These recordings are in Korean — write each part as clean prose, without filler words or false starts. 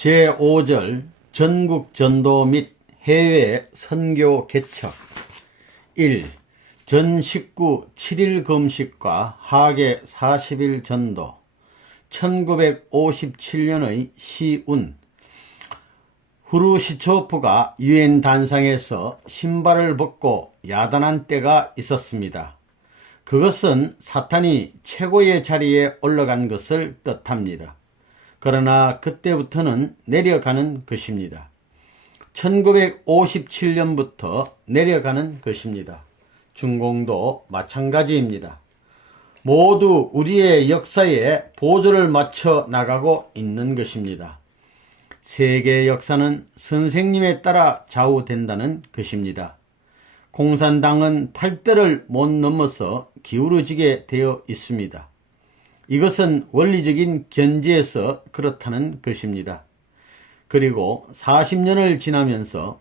제5절 전국 전도 및 해외 선교 개척 1. 전 식구 7일 금식과 하계 40일 전도 1957년의 시운 후르시초프가 유엔 단상에서 신발을 벗고 야단한 때가 있었습니다. 그것은 사탄이 최고의 자리에 올라간 것을 뜻합니다. 그러나 그때부터는 내려가는 것입니다. 1957년부터 내려가는 것입니다. 중공도 마찬가지입니다. 모두 우리의 역사에 보조를 맞춰 나가고 있는 것입니다. 세계 역사는 선생님에 따라 좌우된다는 것입니다. 공산당은 8대를 못 넘어서 기울어지게 되어 있습니다. 이것은 원리적인 견지에서 그렇다는 것입니다. 그리고 40년을 지나면서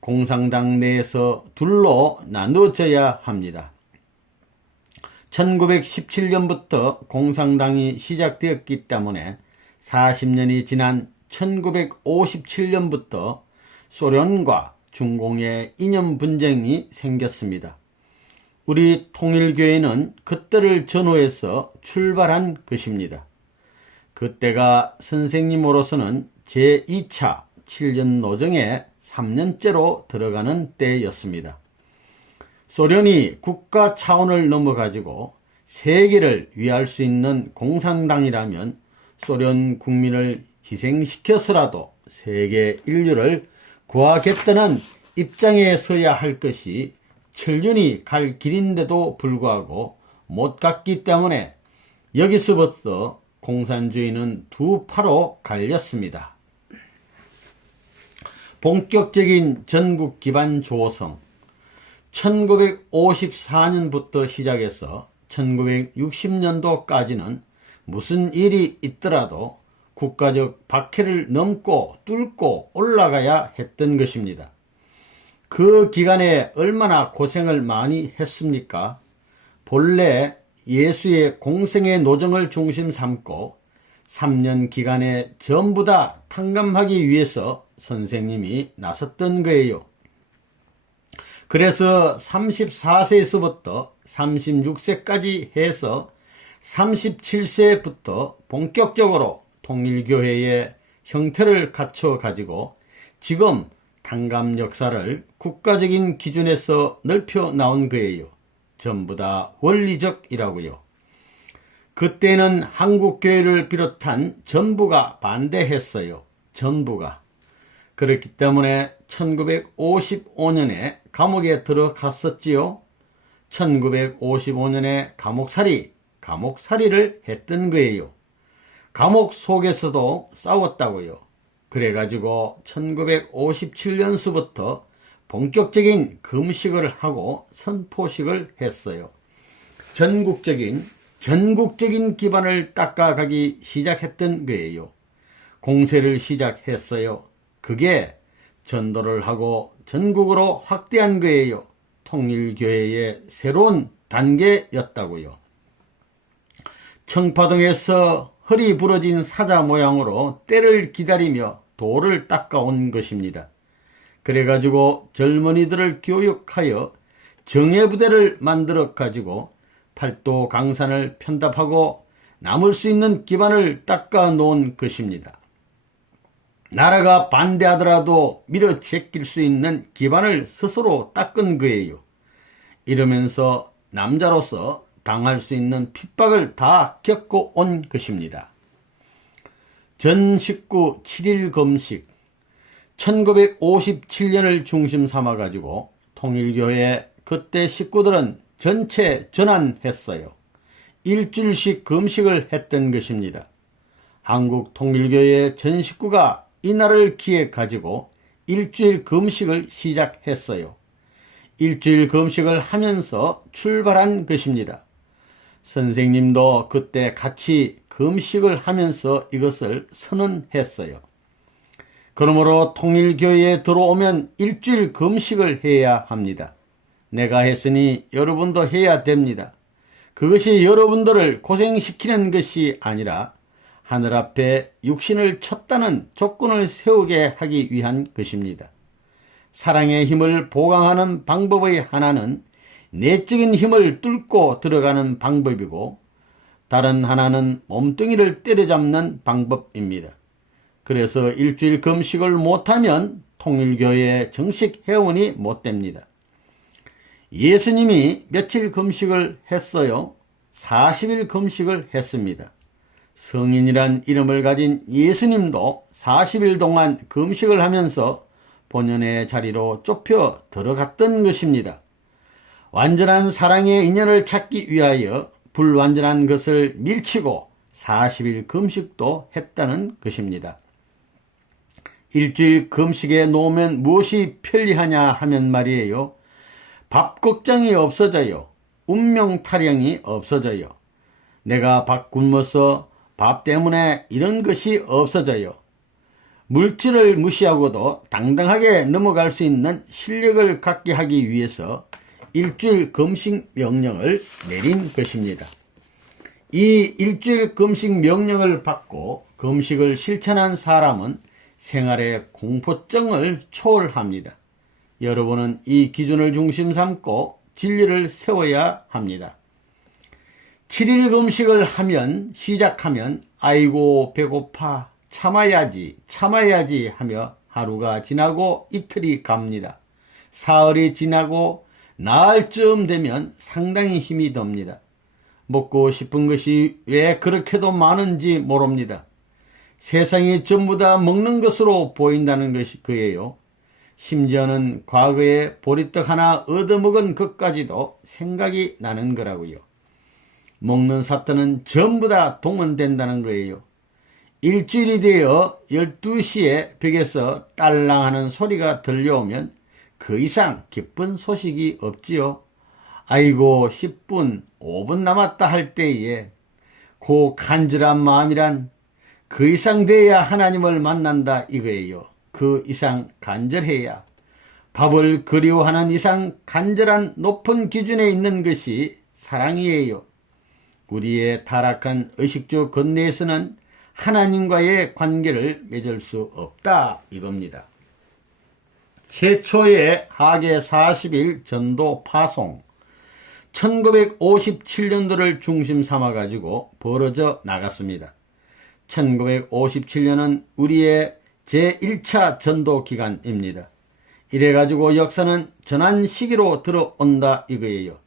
공산당 내에서 둘로 나누어져야 합니다. 1917년부터 공산당이 시작되었기 때문에 40년이 지난 1957년부터 소련과 중공의 이념 분쟁이 생겼습니다. 우리 통일교회는 그때를 전후해서 출발한 것입니다. 그때가 선생님으로서는 제2차 7년 노정에 3년째로 들어가는 때였습니다. 소련이 국가 차원을 넘어가지고 세계를 위할 수 있는 공산당이라면 소련 국민을 희생시켜서라도 세계 인류를 구하겠다는 입장에 서야 할 것이 천년이 갈 길인데도 불구하고 못 갔기 때문에 여기서부터 공산주의는 두 파로 갈렸습니다. 본격적인 전국 기반 조성 1954년부터 시작해서 1960년도까지는 무슨 일이 있더라도 국가적 박해를 넘고 뚫고 올라가야 했던 것입니다. 그 기간에 얼마나 고생을 많이 했습니까? 본래 예수의 공생의 노정을 중심 삼고 3년 기간에 전부 다 탕감하기 위해서 선생님이 나섰던 거예요. 그래서 34세에서부터 36세까지 해서 37세부터 본격적으로 통일교회의 형태를 갖춰 가지고 지금 탕감 역사를 국가적인 기준에서 넓혀 나온 거예요. 전부 다 원리적이라고요. 그때는 한국교회를 비롯한 전부가 반대했어요. 전부가. 그렇기 때문에 1955년에 감옥에 들어갔었지요. 1955년에 감옥살이를 했던 거예요. 감옥 속에서도 싸웠다고요. 그래가지고 1957년서부터 본격적인 금식을 하고 선포식을 했어요. 전국적인 기반을 닦아가기 시작했던 거예요. 공세를 시작했어요. 그게 전도를 하고 전국으로 확대한 거예요. 통일교회의 새로운 단계였다고요. 청파동에서 허리 부러진 사자 모양으로 때를 기다리며 돌을 닦아온 것입니다. 그래가지고 젊은이들을 교육하여 정예부대를 만들어 가지고 팔도 강산을 편답하고 남을 수 있는 기반을 닦아 놓은 것입니다. 나라가 반대하더라도 밀어제낄 수 있는 기반을 스스로 닦은 거예요. 이러면서 남자로서 당할 수 있는 핍박을 다 겪고 온 것입니다. 전 식구 7일 금식 1957년을 중심 삼아 가지고 통일교회 그때 식구들은 전체 전환했어요. 일주일씩 금식을 했던 것입니다. 한국 통일교회 전 식구가 이날을 기해 가지고 일주일 금식을 시작했어요. 일주일 금식을 하면서 출발한 것입니다. 선생님도 그때 같이 금식을 하면서 이것을 선언했어요. 그러므로 통일교회에 들어오면 일주일 금식을 해야 합니다. 내가 했으니 여러분도 해야 됩니다. 그것이 여러분들을 고생시키는 것이 아니라 하늘 앞에 육신을 쳤다는 조건을 세우게 하기 위한 것입니다. 사랑의 힘을 보강하는 방법의 하나는 내적인 힘을 뚫고 들어가는 방법이고, 다른 하나는 몸뚱이를 때려잡는 방법입니다. 그래서 일주일 금식을 못하면 통일교회 정식 회원이 못 됩니다. 예수님이 며칠 금식을 했어요? 40일 금식을 했습니다. 성인이란 이름을 가진 예수님도 40일 동안 금식을 하면서 본연의 자리로 좁혀 들어갔던 것입니다. 완전한 사랑의 인연을 찾기 위하여 불완전한 것을 밀치고 40일 금식도 했다는 것입니다. 일주일 금식에 놓으면 무엇이 편리하냐 하면 말이에요. 밥 걱정이 없어져요. 운명 타령이 없어져요. 내가 밥 굶어서 밥 때문에 이런 것이 없어져요. 물질을 무시하고도 당당하게 넘어갈 수 있는 실력을 갖게 하기 위해서 일주일 금식 명령을 내린 것입니다. 이 일주일 금식 명령을 받고 금식을 실천한 사람은 생활의 공포증을 초월합니다. 여러분은 이 기준을 중심 삼고 진리를 세워야 합니다. 7일 금식을 시작하면 아이고 배고파 참아야지 하며 하루가 지나고 이틀이 갑니다. 사흘이 지나고 나흘쯤 되면 상당히 힘이 듭니다. 먹고 싶은 것이 왜 그렇게도 많은지 모릅니다. 세상이 전부 다 먹는 것으로 보인다는 것이 그예요. 심지어는 과거에 보리떡 하나 얻어먹은 것까지도 생각이 나는 거라고요. 먹는 사태는 전부 다 동원된다는 거예요. 일주일이 되어 12시에 벽에서 딸랑하는 소리가 들려오면 그 이상 기쁜 소식이 없지요. 아이고 10분, 5분 남았다 할 때에 그 간절한 마음이란 그 이상 돼야 하나님을 만난다 이거예요. 그 이상 간절해야, 밥을 그리워하는 이상 간절한 높은 기준에 있는 것이 사랑이에요. 우리의 타락한 의식주 건네에서는 하나님과의 관계를 맺을 수 없다 이겁니다. 최초의 하계 40일 전도 파송 1957년도를 중심 삼아가지고 벌어져 나갔습니다. 1957년은 우리의 제1차 전도 기간입니다. 이래가지고 역사는 전환 시기로 들어온다 이거예요.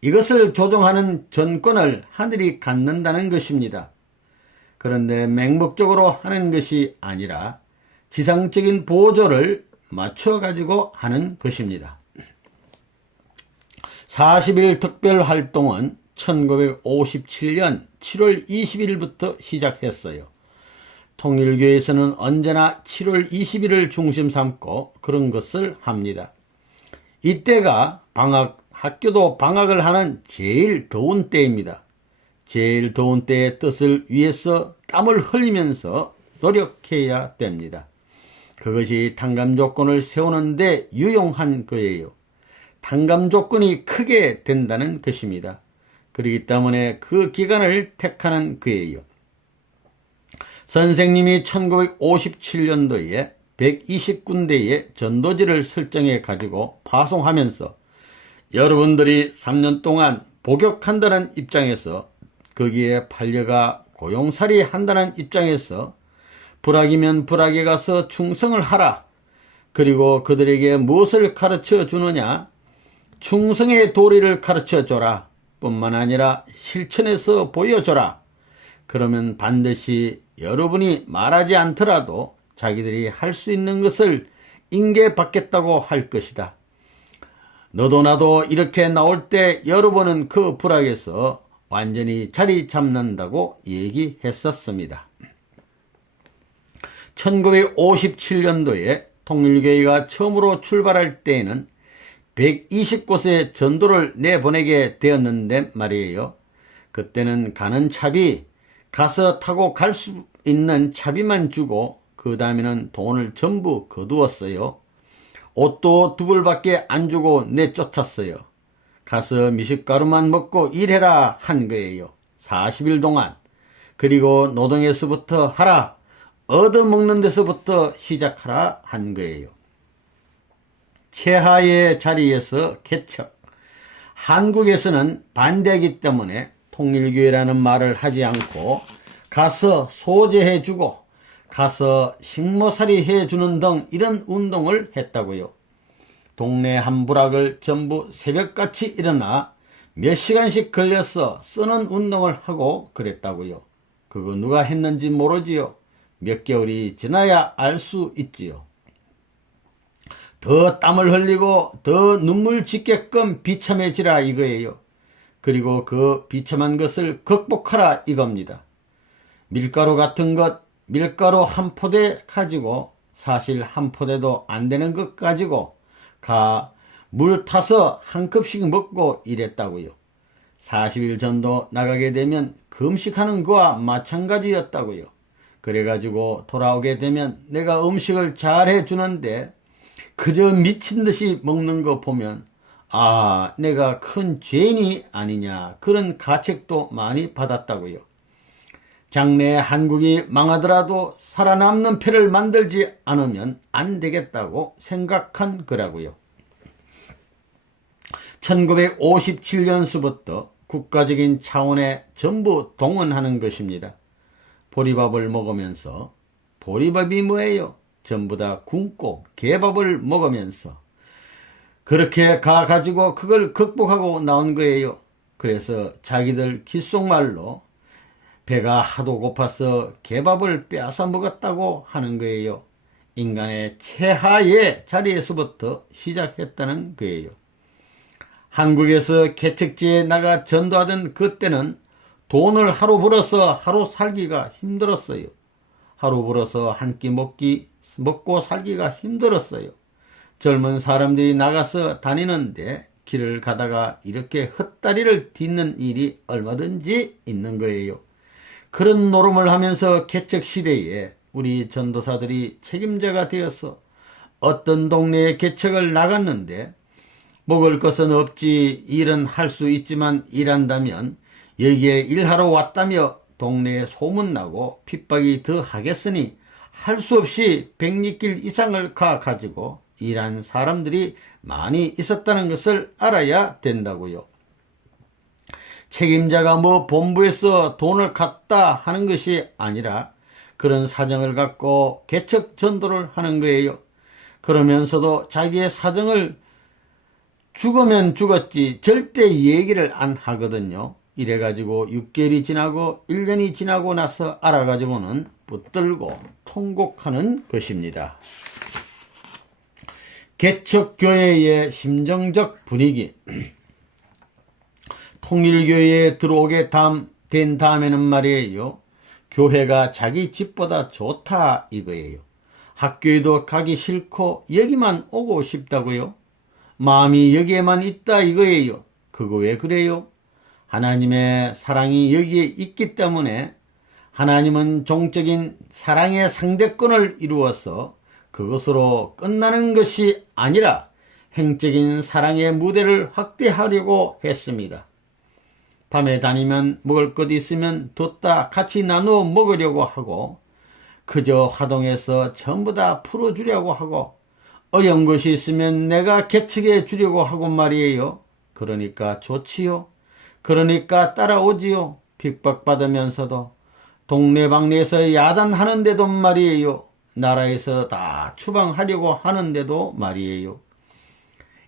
이것을 조종하는 전권을 하늘이 갖는다는 것입니다. 그런데 맹목적으로 하는 것이 아니라 지상적인 보조를 맞춰가지고 하는 것입니다. 40일 특별활동은 1957년 7월 20일부터 시작했어요. 통일교에서는 언제나 7월 20일을 중심 삼고 그런 것을 합니다. 이때가 학교도 방학을 하는 제일 더운 때입니다. 제일 더운 때의 뜻을 위해서 땀을 흘리면서 노력해야 됩니다. 그것이 탕감 조건을 세우는데 유용한 거예요. 탕감 조건이 크게 된다는 것입니다. 그렇기 때문에 그 기간을 택하는 거예요. 선생님이 1957년도에 120군데의 전도지를 설정해 가지고 파송하면서 여러분들이 3년 동안 복역한다는 입장에서, 거기에 팔려가 고용살이 한다는 입장에서 불악이면 불악에 가서 충성을 하라. 그리고 그들에게 무엇을 가르쳐 주느냐? 충성의 도리를 가르쳐 줘라. 뿐만 아니라 실천해서 보여줘라. 그러면 반드시 여러분이 말하지 않더라도 자기들이 할 수 있는 것을 인계받겠다고 할 것이다. 너도 나도 이렇게 나올 때 여러분은 그 불악에서 완전히 자리 잡는다고 얘기했었습니다. 1957년도에 통일교회가 처음으로 출발할 때에는 120곳에 전도를 내보내게 되었는데 말이에요. 그때는 가는 차비, 가서 타고 갈 수 있는 차비만 주고 그 다음에는 돈을 전부 거두었어요. 옷도 두 벌밖에 안 주고 내쫓았어요. 가서 미숫가루만 먹고 일해라 한 거예요. 40일 동안. 그리고 노동에서부터 하라, 얻어먹는 데서부터 시작하라 한 거예요. 최하의 자리에서 개척. 한국에서는 반대하기 때문에 통일교회라는 말을 하지 않고 가서 소재해주고 가서 식모살이 해주는 등 이런 운동을 했다고요. 동네 한 부락을 전부 새벽같이 일어나 몇 시간씩 걸려서 쓰는 운동을 하고 그랬다고요. 그거 누가 했는지 모르지요. 몇 개월이 지나야 알 수 있지요. 더 땀을 흘리고 더 눈물 짓게끔 비참해지라 이거예요. 그리고 그 비참한 것을 극복하라 이겁니다. 밀가루 같은 것, 밀가루 한 포대 가지고 사실 한 포대도 안 되는 것 가지고 물 타서 한 컵씩 먹고 이랬다고요. 40일 전도 나가게 되면 금식하는 거와 마찬가지였다고요. 그래가지고 돌아오게 되면 내가 음식을 잘 해주는데 그저 미친 듯이 먹는 거 보면 내가 큰 죄인이 아니냐 그런 가책도 많이 받았다고요. 장래 한국이 망하더라도 살아남는 패를 만들지 않으면 안 되겠다고 생각한 거라고요. 1957년서부터 국가적인 차원에 전부 동원하는 것입니다. 보리밥을 먹으면서, 보리밥이 뭐예요? 전부 다 굶고 개밥을 먹으면서 그렇게 가가지고 그걸 극복하고 나온 거예요. 그래서 자기들 귓속말로 배가 하도 고파서 개밥을 빼앗아 먹었다고 하는 거예요. 인간의 최하의 자리에서부터 시작했다는 거예요. 한국에서 개척지에 나가 전도하던 그때는 돈을 하루 벌어서 하루 살기가 힘들었어요. 하루 벌어서 한 끼 먹고 살기가 힘들었어요. 젊은 사람들이 나가서 다니는데 길을 가다가 이렇게 헛다리를 딛는 일이 얼마든지 있는 거예요. 그런 노름을 하면서 개척시대에 우리 전도사들이 책임자가 되어서 어떤 동네에 개척을 나갔는데 먹을 것은 없지 일은 할 수 있지만 일한다면 여기에 일하러 왔다며 동네에 소문나고 핍박이 더 하겠으니 할 수 없이 100리길 이상을 가지고 일한 사람들이 많이 있었다는 것을 알아야 된다고요. 책임자가 본부에서 돈을 갖다 하는 것이 아니라 그런 사정을 갖고 개척 전도를 하는 거예요. 그러면서도 자기의 사정을 죽으면 죽었지 절대 얘기를 안 하거든요. 이래가지고 6개월이 지나고 1년이 지나고 나서 알아가지고는 붙들고 통곡하는 것입니다. 개척교회의 심정적 분위기. 통일교회에 들어오게 된 다음에는 말이에요. 교회가 자기 집보다 좋다 이거예요. 학교에도 가기 싫고 여기만 오고 싶다고요. 마음이 여기에만 있다 이거예요. 그거 왜 그래요? 하나님의 사랑이 여기에 있기 때문에 하나님은 종적인 사랑의 상대권을 이루어서 그것으로 끝나는 것이 아니라 행적인 사랑의 무대를 확대하려고 했습니다. 밤에 다니면 먹을 것 있으면 뒀다 같이 나누어 먹으려고 하고 그저 화동에서 전부 다 풀어주려고 하고 어려운 것이 있으면 내가 개척해 주려고 하고 말이에요. 그러니까 좋지요. 그러니까 따라오지요. 핍박받으면서도 동네방네에서 야단하는데도 말이에요. 나라에서 다 추방하려고 하는데도 말이에요.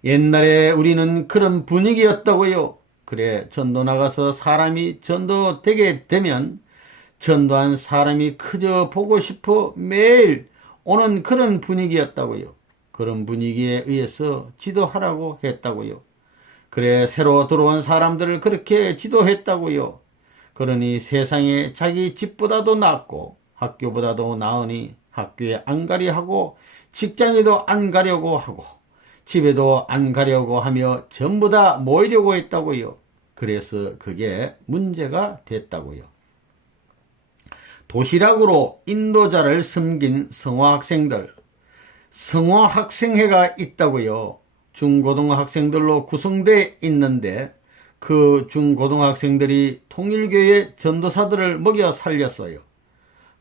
옛날에 우리는 그런 분위기였다고요. 그래 전도 나가서 사람이 전도되게 되면 전도한 사람이 그저 보고 싶어 매일 오는 그런 분위기였다고요. 그런 분위기에 의해서 지도하라고 했다고요. 그래 새로 들어온 사람들을 그렇게 지도했다고요. 그러니 세상에 자기 집보다도 낫고 학교보다도 나으니 학교에 안 가려 하고 직장에도 안 가려고 하고 집에도 안 가려고 하며 전부 다 모이려고 했다고요. 그래서 그게 문제가 됐다고요. 도시락으로 인도자를 섬긴 성화학생들, 성화학생회가 있다고요. 중고등학생들로 구성되어 있는데 그 중고등학생들이 통일교의 전도사들을 먹여 살렸어요.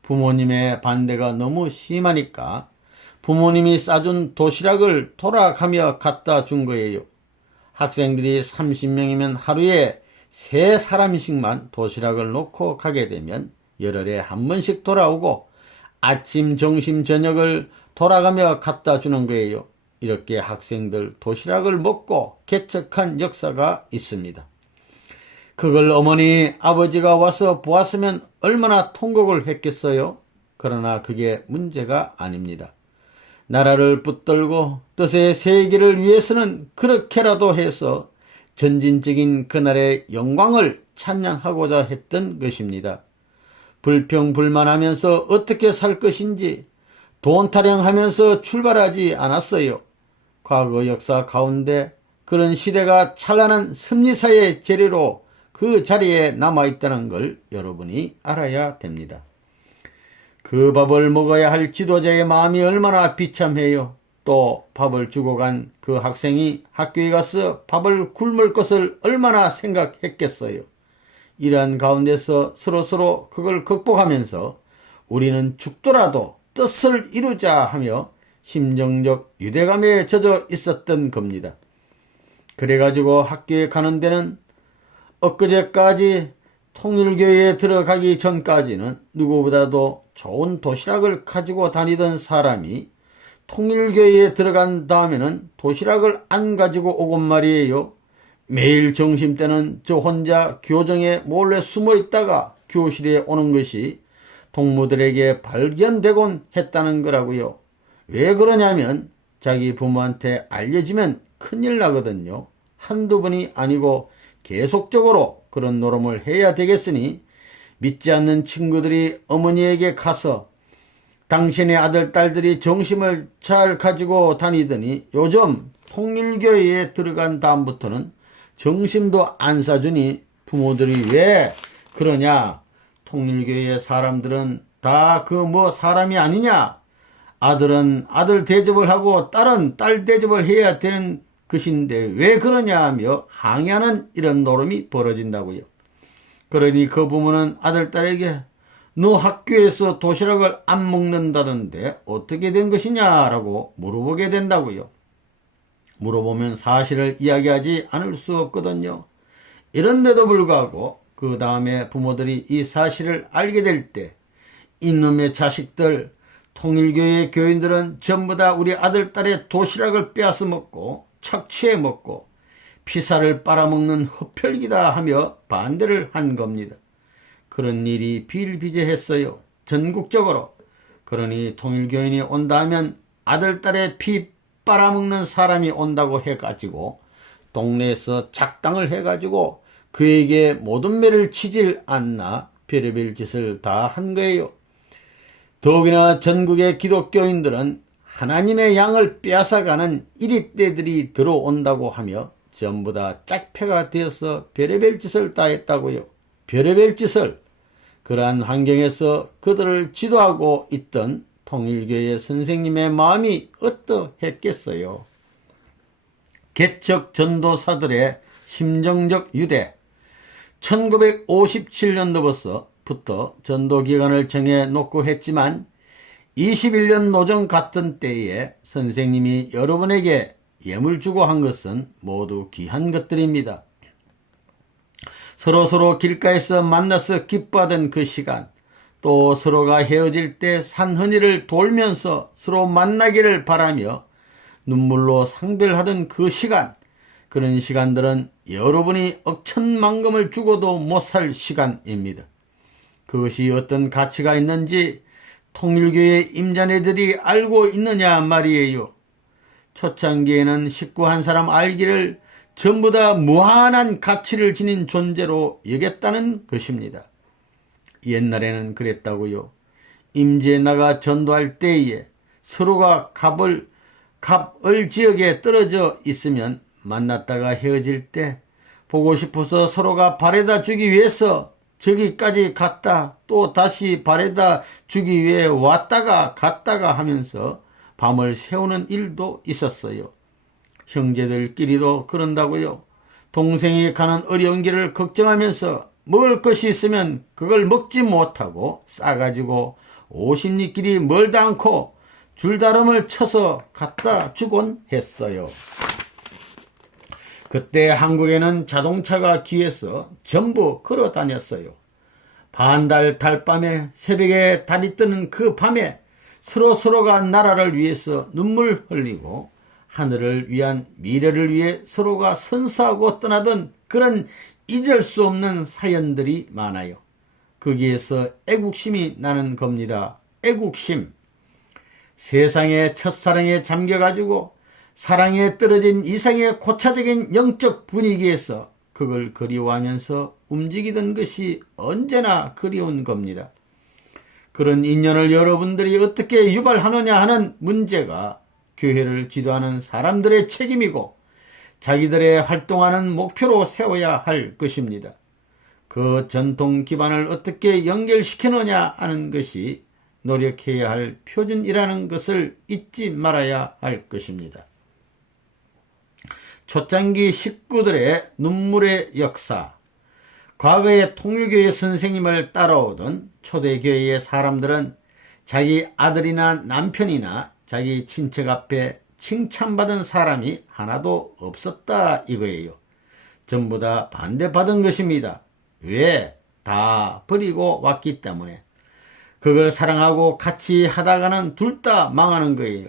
부모님의 반대가 너무 심하니까 부모님이 싸준 도시락을 돌아가며 갖다 준 거예요. 학생들이 30명이면 하루에 3사람씩만 도시락을 놓고 가게 되면 열흘에 한 번씩 돌아오고 아침, 점심, 저녁을 돌아가며 갖다 주는 거예요. 이렇게 학생들 도시락을 먹고 개척한 역사가 있습니다. 그걸 어머니, 아버지가 와서 보았으면 얼마나 통곡을 했겠어요? 그러나 그게 문제가 아닙니다. 나라를 붙들고 뜻의 세계를 위해서는 그렇게라도 해서 전진적인 그날의 영광을 찬양하고자 했던 것입니다. 불평불만하면서 어떻게 살 것인지 돈 타령하면서 출발하지 않았어요. 과거 역사 가운데 그런 시대가 찬란한 섭리사의 재료로 그 자리에 남아있다는 걸 여러분이 알아야 됩니다. 그 밥을 먹어야 할 지도자의 마음이 얼마나 비참해요. 또 밥을 주고 간 그 학생이 학교에 가서 밥을 굶을 것을 얼마나 생각했겠어요. 이러한 가운데서 서로서로 그걸 극복하면서 우리는 죽더라도 뜻을 이루자 하며 심정적 유대감에 젖어 있었던 겁니다. 그래가지고 학교에 가는 데는 엊그제까지 통일교회에 들어가기 전까지는 누구보다도 좋은 도시락을 가지고 다니던 사람이 통일교회에 들어간 다음에는 도시락을 안 가지고 오곤 말이에요. 매일 점심때는 저 혼자 교정에 몰래 숨어 있다가 교실에 오는 것이 동무들에게 발견되곤 했다는 거라고요. 왜 그러냐면 자기 부모한테 알려지면 큰일 나거든요. 한두 번이 아니고 계속적으로 그런 노름을 해야 되겠으니 믿지 않는 친구들이 어머니에게 가서 당신의 아들, 딸들이 정신을 잘 가지고 다니더니 요즘 통일교회에 들어간 다음부터는 정신도 안 사주니 부모들이 왜 그러냐? 통일교회 사람들은 다 그 사람이 아니냐? 아들은 아들 대접을 하고 딸은 딸 대접을 해야 되는 것인데 왜 그러냐 하며 항의하는 이런 노름이 벌어진다고요. 그러니 그 부모는 아들, 딸에게 너 학교에서 도시락을 안 먹는다던데 어떻게 된 것이냐라고 물어보게 된다고요. 물어보면 사실을 이야기하지 않을 수 없거든요. 이런데도 불구하고 그 다음에 부모들이 이 사실을 알게 될 때 이놈의 자식들, 통일교회 교인들은 전부 다 우리 아들, 딸의 도시락을 빼앗아 먹고 착취해 먹고 피살을 빨아먹는 흡혈귀다 하며 반대를 한 겁니다. 그런 일이 비일비재했어요. 전국적으로. 그러니 통일교인이 온다 하면 아들, 딸의 피 빨아먹는 사람이 온다고 해가지고 동네에서 작당을 해가지고 그에게 모든 매를 치질 않나 별의별 짓을 다 한 거예요. 더욱이나 전국의 기독교인들은 하나님의 양을 빼앗아가는 이리떼들이 들어온다고 하며 전부 다 짝패가 되어서 별의별 짓을 다 했다고요. 별의별 짓을. 그러한 환경에서 그들을 지도하고 있던 통일교회 선생님의 마음이 어떠했겠어요. 개척 전도사들의 심정적 유대. 1957년도부터 전도기간을 정해놓고 했지만 21년 노정 같은 때에 선생님이 여러분에게 예물 주고 한 것은 모두 귀한 것들입니다. 서로서로 길가에서 만나서 기뻐하던 그 시간, 또 서로가 헤어질 때 산허니를 돌면서 서로 만나기를 바라며 눈물로 상별하던 그 시간, 그런 시간들은 여러분이 억천만금을 주고도 못 살 시간입니다. 그것이 어떤 가치가 있는지 통일교회 임자네들이 알고 있느냐 말이에요. 초창기에는 식구 한 사람 알기를 전부 다 무한한 가치를 지닌 존재로 여겼다는 것입니다. 옛날에는 그랬다고요. 임지에 나가 전도할 때에 서로가 갑을 지역에 떨어져 있으면 만났다가 헤어질 때 보고 싶어서 서로가 바래다 주기 위해서 저기까지 갔다 또 다시 바래다 주기 위해 왔다가 갔다가 하면서 밤을 새우는 일도 있었어요. 형제들끼리도 그런다고요. 동생이 가는 어려운 길을 걱정하면서 먹을 것이 있으면 그걸 먹지 못하고 싸가지고 50리길이 멀다 않고 줄다름을 쳐서 갖다 주곤 했어요. 그때 한국에는 자동차가 귀해서 전부 걸어 다녔어요. 반달 달밤에 새벽에 달이 뜨는 그 밤에 서로가 나라를 위해서 눈물 흘리고 하늘을 위한 미래를 위해 서로가 선사하고 떠나던 그런 잊을 수 없는 사연들이 많아요. 거기에서 애국심이 나는 겁니다. 애국심. 세상의 첫사랑에 잠겨가지고 사랑에 떨어진 이상의 고차적인 영적 분위기에서 그걸 그리워하면서 움직이던 것이 언제나 그리운 겁니다. 그런 인연을 여러분들이 어떻게 유발하느냐 하는 문제가 교회를 지도하는 사람들의 책임이고 자기들의 활동하는 목표로 세워야 할 것입니다. 그 전통 기반을 어떻게 연결시키느냐 하는 것이 노력해야 할 표준이라는 것을 잊지 말아야 할 것입니다. 초창기 식구들의 눈물의 역사. 과거의 통일교회 선생님을 따라오던 초대교회의 사람들은 자기 아들이나 남편이나 자기 친척 앞에 칭찬받은 사람이 하나도 없었다 이거예요. 전부 다 반대받은 것입니다. 왜? 다 버리고 왔기 때문에. 그걸 사랑하고 같이 하다가는 둘 다 망하는 거예요.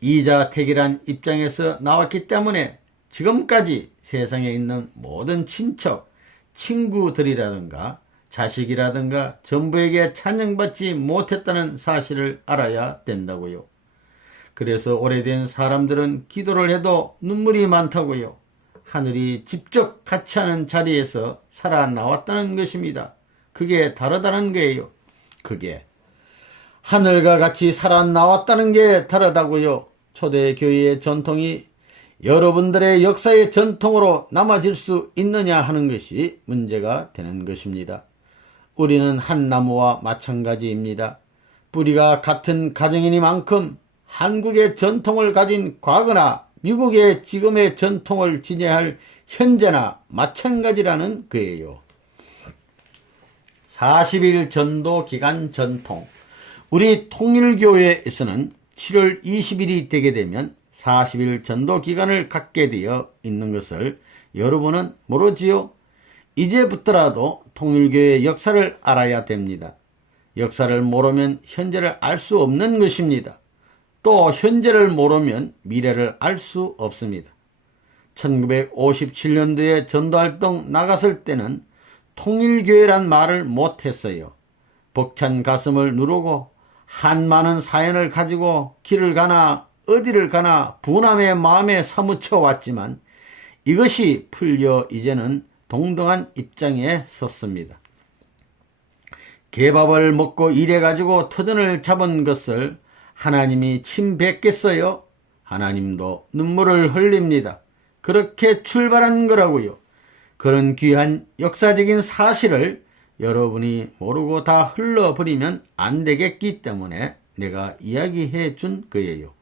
이자택이란 입장에서 나왔기 때문에 지금까지 세상에 있는 모든 친척, 친구들이라든가 자식이라든가 전부에게 찬양받지 못했다는 사실을 알아야 된다고요. 그래서 오래된 사람들은 기도를 해도 눈물이 많다고요. 하늘이 직접 같이 하는 자리에서 살아나왔다는 것입니다. 그게 다르다는 거예요. 그게 하늘과 같이 살아나왔다는 게 다르다고요. 초대교회의 전통이 여러분들의 역사의 전통으로 남아질 수 있느냐 하는 것이 문제가 되는 것입니다. 우리는 한 나무와 마찬가지입니다. 뿌리가 같은 가정이니만큼 한국의 전통을 가진 과거나 미국의 지금의 전통을 지녀할 현재나 마찬가지라는 거예요. 40일 전도 기간 전통. 우리 통일교회에서는 7월 20일이 되게 되면 40일 전도 기간을 갖게 되어 있는 것을 여러분은 모르지요? 이제부터라도 통일교회의 역사를 알아야 됩니다. 역사를 모르면 현재를 알 수 없는 것입니다. 또 현재를 모르면 미래를 알 수 없습니다. 1957년도에 전도활동 나갔을 때는 통일교회란 말을 못했어요. 벅찬 가슴을 누르고 한 많은 사연을 가지고 길을 가나 어디를 가나 분함의 마음에 사무쳐 왔지만 이것이 풀려 이제는 동등한 입장에 섰습니다. 개밥을 먹고 일해가지고 터전을 잡은 것을 하나님이 침뱉겠어요? 하나님도 눈물을 흘립니다. 그렇게 출발한 거라고요. 그런 귀한 역사적인 사실을 여러분이 모르고 다 흘러버리면 안 되겠기 때문에 내가 이야기해 준 거예요.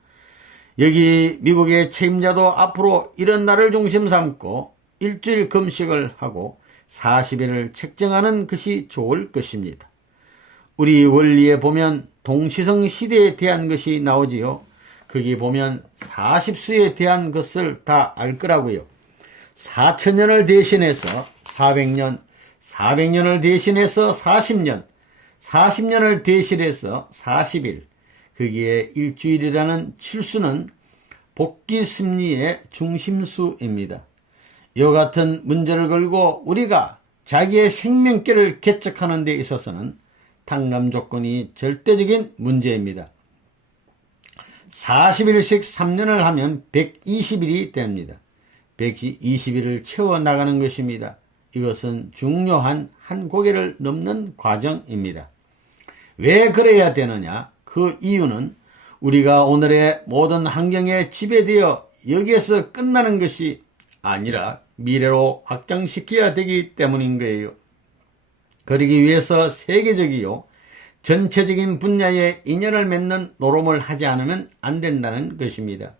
여기 미국의 책임자도 앞으로 이런 날을 중심 삼고 일주일 금식을 하고 40일을 책정하는 것이 좋을 것입니다. 우리 원리에 보면 동시성 시대에 대한 것이 나오지요. 거기 보면 40수에 대한 것을 다 알 거라고요. 4000년을 대신해서 400년, 400년을 대신해서 40년, 40년을 대신해서 40일, 거기에 일주일이라는 칠수는 복귀 심리의 중심수입니다. 이와 같은 문제를 걸고 우리가 자기의 생명계를 개척하는 데 있어서는 탕감 조건이 절대적인 문제입니다. 40일씩 3년을 하면 120일이 됩니다. 120일을 채워나가는 것입니다. 이것은 중요한 한 고개를 넘는 과정입니다. 왜 그래야 되느냐? 그 이유는 우리가 오늘의 모든 환경에 지배되어 여기에서 끝나는 것이 아니라 미래로 확장시켜야 되기 때문인 거예요. 그러기 위해서 세계적이요 전체적인 분야의 인연을 맺는 노름을 하지 않으면 안 된다는 것입니다.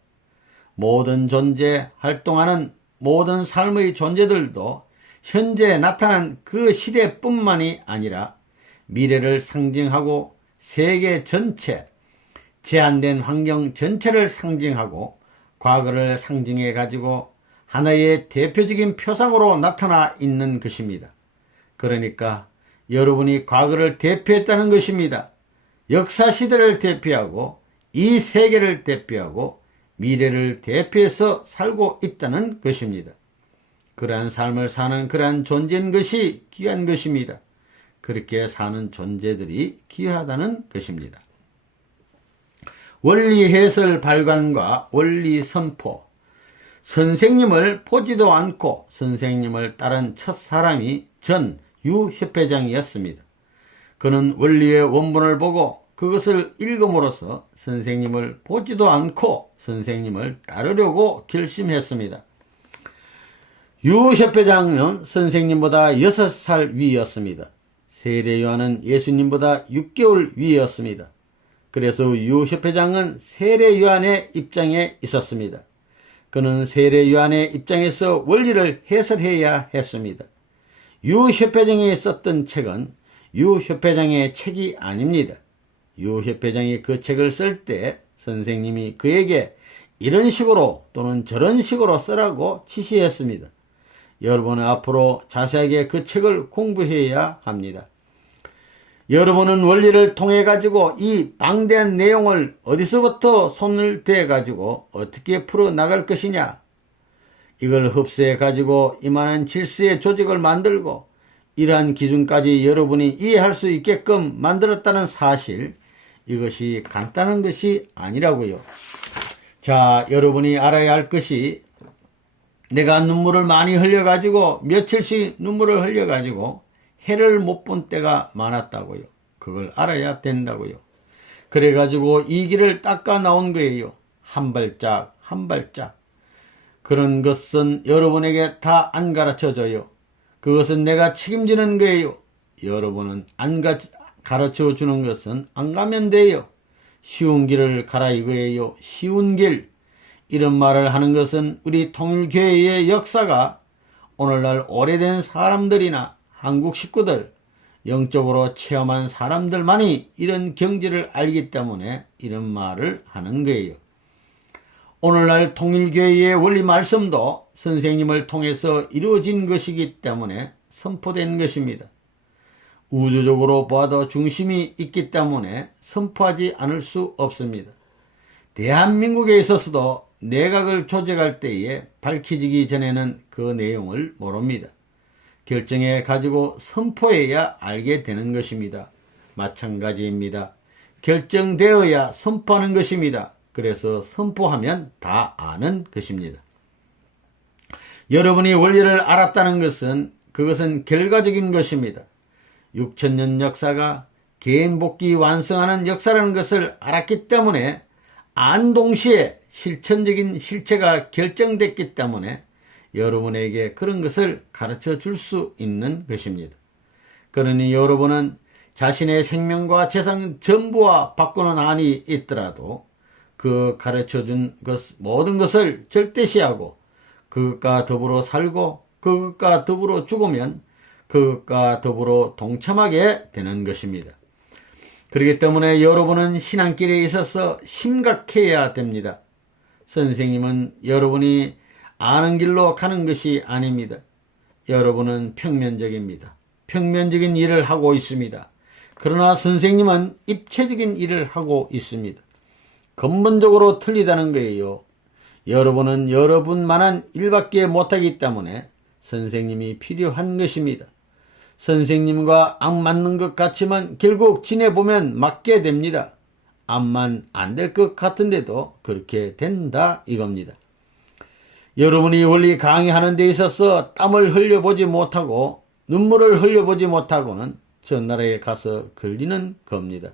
모든 존재 활동하는 모든 삶의 존재들도 현재 나타난 그 시대뿐만이 아니라 미래를 상징하고 세계 전체, 제한된 환경 전체를 상징하고 과거를 상징해 가지고 하나의 대표적인 표상으로 나타나 있는 것입니다. 그러니까 여러분이 과거를 대표했다는 것입니다. 역사시대를 대표하고 이 세계를 대표하고 미래를 대표해서 살고 있다는 것입니다. 그러한 삶을 사는 그러한 존재인 것이 귀한 것입니다. 그렇게 사는 존재들이 귀하다는 것입니다. 원리 해설 발간과 원리 선포. 선생님을 보지도 않고 선생님을 따른 첫 사람이 전 유협회장이었습니다. 그는 원리의 원본을 보고 그것을 읽음으로써 선생님을 보지도 않고 선생님을 따르려고 결심했습니다. 유협회장은 선생님보다 6살 위였습니다. 세례요한은 예수님보다 6개월 위였습니다. 그래서 유협회장은 세례요한의 입장에 있었습니다. 그는 세례요한의 입장에서 원리를 해설해야 했습니다. 유협회장이 썼던 책은 유협회장의 책이 아닙니다. 유협회장이 그 책을 쓸 때 선생님이 그에게 이런 식으로 또는 저런 식으로 쓰라고 지시했습니다. 여러분은 앞으로 자세하게 그 책을 공부해야 합니다. 여러분은 원리를 통해 가지고 이 방대한 내용을 어디서부터 손을 대 가지고 어떻게 풀어 나갈 것이냐, 이걸 흡수해 가지고 이만한 질서의 조직을 만들고 이러한 기준까지 여러분이 이해할 수 있게끔 만들었다는 사실, 이것이 간단한 것이 아니라고요. 자, 여러분이 알아야 할 것이, 내가 눈물을 많이 흘려가지고 며칠씩 눈물을 흘려가지고 해를 못 본 때가 많았다고요. 그걸 알아야 된다고요. 그래가지고 이 길을 닦아 나온 거예요. 한 발짝 한 발짝. 그런 것은 여러분에게 다 안 가르쳐줘요. 그것은 내가 책임지는 거예요. 여러분은 안 가르쳐 주는 것은 안 가면 돼요. 쉬운 길을 가라 이거예요. 쉬운 길. 이런 말을 하는 것은 우리 통일교회의 역사가 오늘날 오래된 사람들이나 한국 식구들, 영적으로 체험한 사람들만이 이런 경지를 알기 때문에 이런 말을 하는 거예요. 오늘날 통일교회의 원리 말씀도 선생님을 통해서 이루어진 것이기 때문에 선포된 것입니다. 우주적으로 보아도 중심이 있기 때문에 선포하지 않을 수 없습니다. 대한민국에 있어서도 내각을 조직할 때에 밝혀지기 전에는 그 내용을 모릅니다. 결정해 가지고 선포해야 알게 되는 것입니다. 마찬가지입니다. 결정되어야 선포하는 것입니다. 그래서 선포하면 다 아는 것입니다. 여러분이 원리를 알았다는 것은 그것은 결과적인 것입니다. 6천년 역사가 개인 복귀 완성하는 역사라는 것을 알았기 때문에 안 동시에 실천적인 실체가 결정됐기 때문에 여러분에게 그런 것을 가르쳐 줄 수 있는 것입니다. 그러니 여러분은 자신의 생명과 재산 전부와 바꾸는 한이 있더라도 그 가르쳐 준 모든 것을 절대시하고 그것과 더불어 살고 그것과 더불어 죽으면 그것과 더불어 동참하게 되는 것입니다. 그렇기 때문에 여러분은 신앙길에 있어서 심각해야 됩니다. 선생님은 여러분이 아는 길로 가는 것이 아닙니다. 여러분은 평면적입니다. 평면적인 일을 하고 있습니다. 그러나 선생님은 입체적인 일을 하고 있습니다. 근본적으로 틀리다는 거예요. 여러분은 여러분만한 일밖에 못하기 때문에 선생님이 필요한 것입니다. 선생님과 안 맞는 것 같지만 결국 지내보면 맞게 됩니다. 암만 안 될 것 같은데도 그렇게 된다 이겁니다. 여러분이 원리 강의하는 데 있어서 땀을 흘려보지 못하고 눈물을 흘려보지 못하고는 저 나라에 가서 걸리는 겁니다.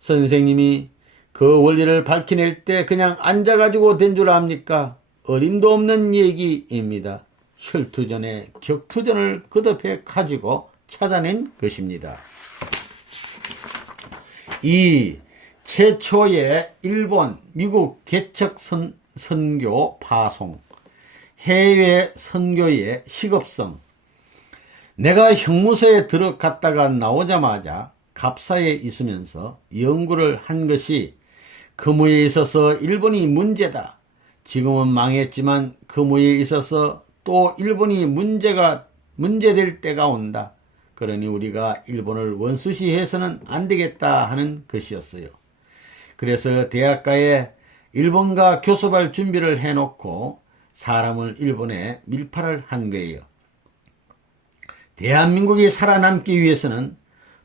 선생님이 그 원리를 밝혀낼 때 그냥 앉아가지고 된 줄 압니까? 어림도 없는 얘기입니다. 혈투전에 격투전을 거듭해 가지고 찾아낸 것입니다. 이 최초의 일본, 미국 개척 선교 파송. 해외 선교의 시급성. 내가 형무소에 들어갔다가 나오자마자 갑사에 있으면서 연구를 한 것이 근무에 있어서 일본이 문제다. 지금은 망했지만 근무에 있어서 또 일본이 문제될 때가 온다. 그러니 우리가 일본을 원수시해서는 안 되겠다 하는 것이었어요. 그래서 대학가에 일본과 교섭할 준비를 해놓고 사람을 일본에 밀파를 한 거예요. 대한민국이 살아남기 위해서는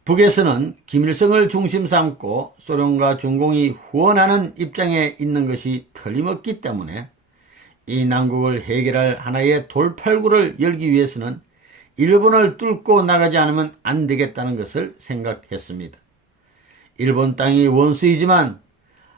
북에서는 김일성을 중심 삼고 소련과 중공이 후원하는 입장에 있는 것이 틀림없기 때문에 이 난국을 해결할 하나의 돌팔구를 열기 위해서는 일본을 뚫고 나가지 않으면 안 되겠다는 것을 생각했습니다. 일본 땅이 원수이지만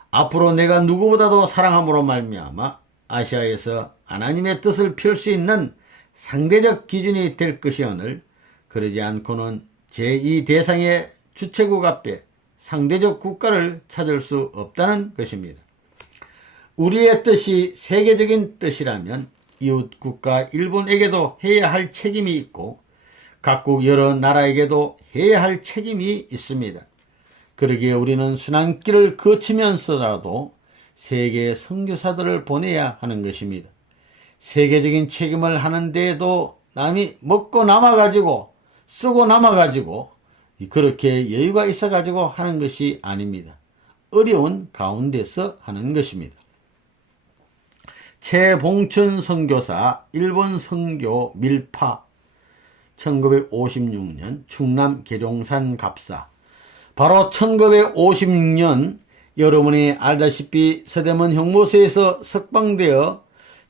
앞으로 내가 누구보다도 사랑함으로 말미암아 아시아에서 하나님의 뜻을 펼 수 있는 상대적 기준이 될 것이오늘 그러지 않고는 제2대상의 주체국 앞에 상대적 국가를 찾을 수 없다는 것입니다. 우리의 뜻이 세계적인 뜻이라면 이웃 국가 일본에게도 해야 할 책임이 있고 각국 여러 나라에게도 해야 할 책임이 있습니다. 그러기에 우리는 순환길을 거치면서라도 세계 선교사들을 보내야 하는 것입니다. 세계적인 책임을 하는 데에도 남이 먹고 남아가지고 쓰고 남아가지고 그렇게 여유가 있어가지고 하는 것이 아닙니다. 어려운 가운데서 하는 것입니다. 최봉춘 선교사 일본 선교 밀파 1956년 충남 계룡산 갑사. 바로 1956년 여러분이 알다시피 서대문 형무소에서 석방되어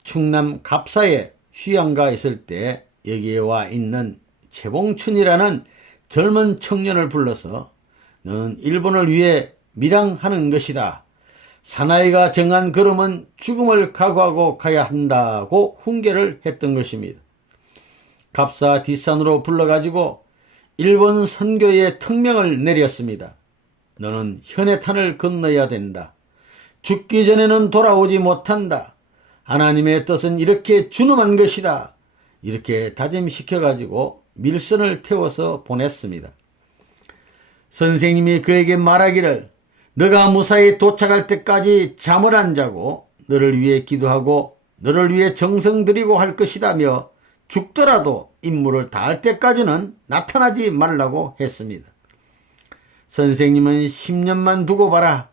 충남 갑사에 휴양가 있을 때 여기에 와 있는 최봉춘이라는 젊은 청년을 불러서 너는 일본을 위해 밀항하는 것이다. 사나이가 정한 걸음은 죽음을 각오하고 가야 한다고 훈계를 했던 것입니다. 갑사 뒷산으로 불러가지고 일본 선교의 특명을 내렸습니다. 너는 현해탄을 건너야 된다. 죽기 전에는 돌아오지 못한다. 하나님의 뜻은 이렇게 준엄한 것이다. 이렇게 다짐시켜가지고 밀선을 태워서 보냈습니다. 선생님이 그에게 말하기를 너가 무사히 도착할 때까지 잠을 안 자고 너를 위해 기도하고 너를 위해 정성 들이고 할 것이다며 죽더라도 임무를 다할 때까지는 나타나지 말라고 했습니다. 선생님은 10년만 두고 봐라.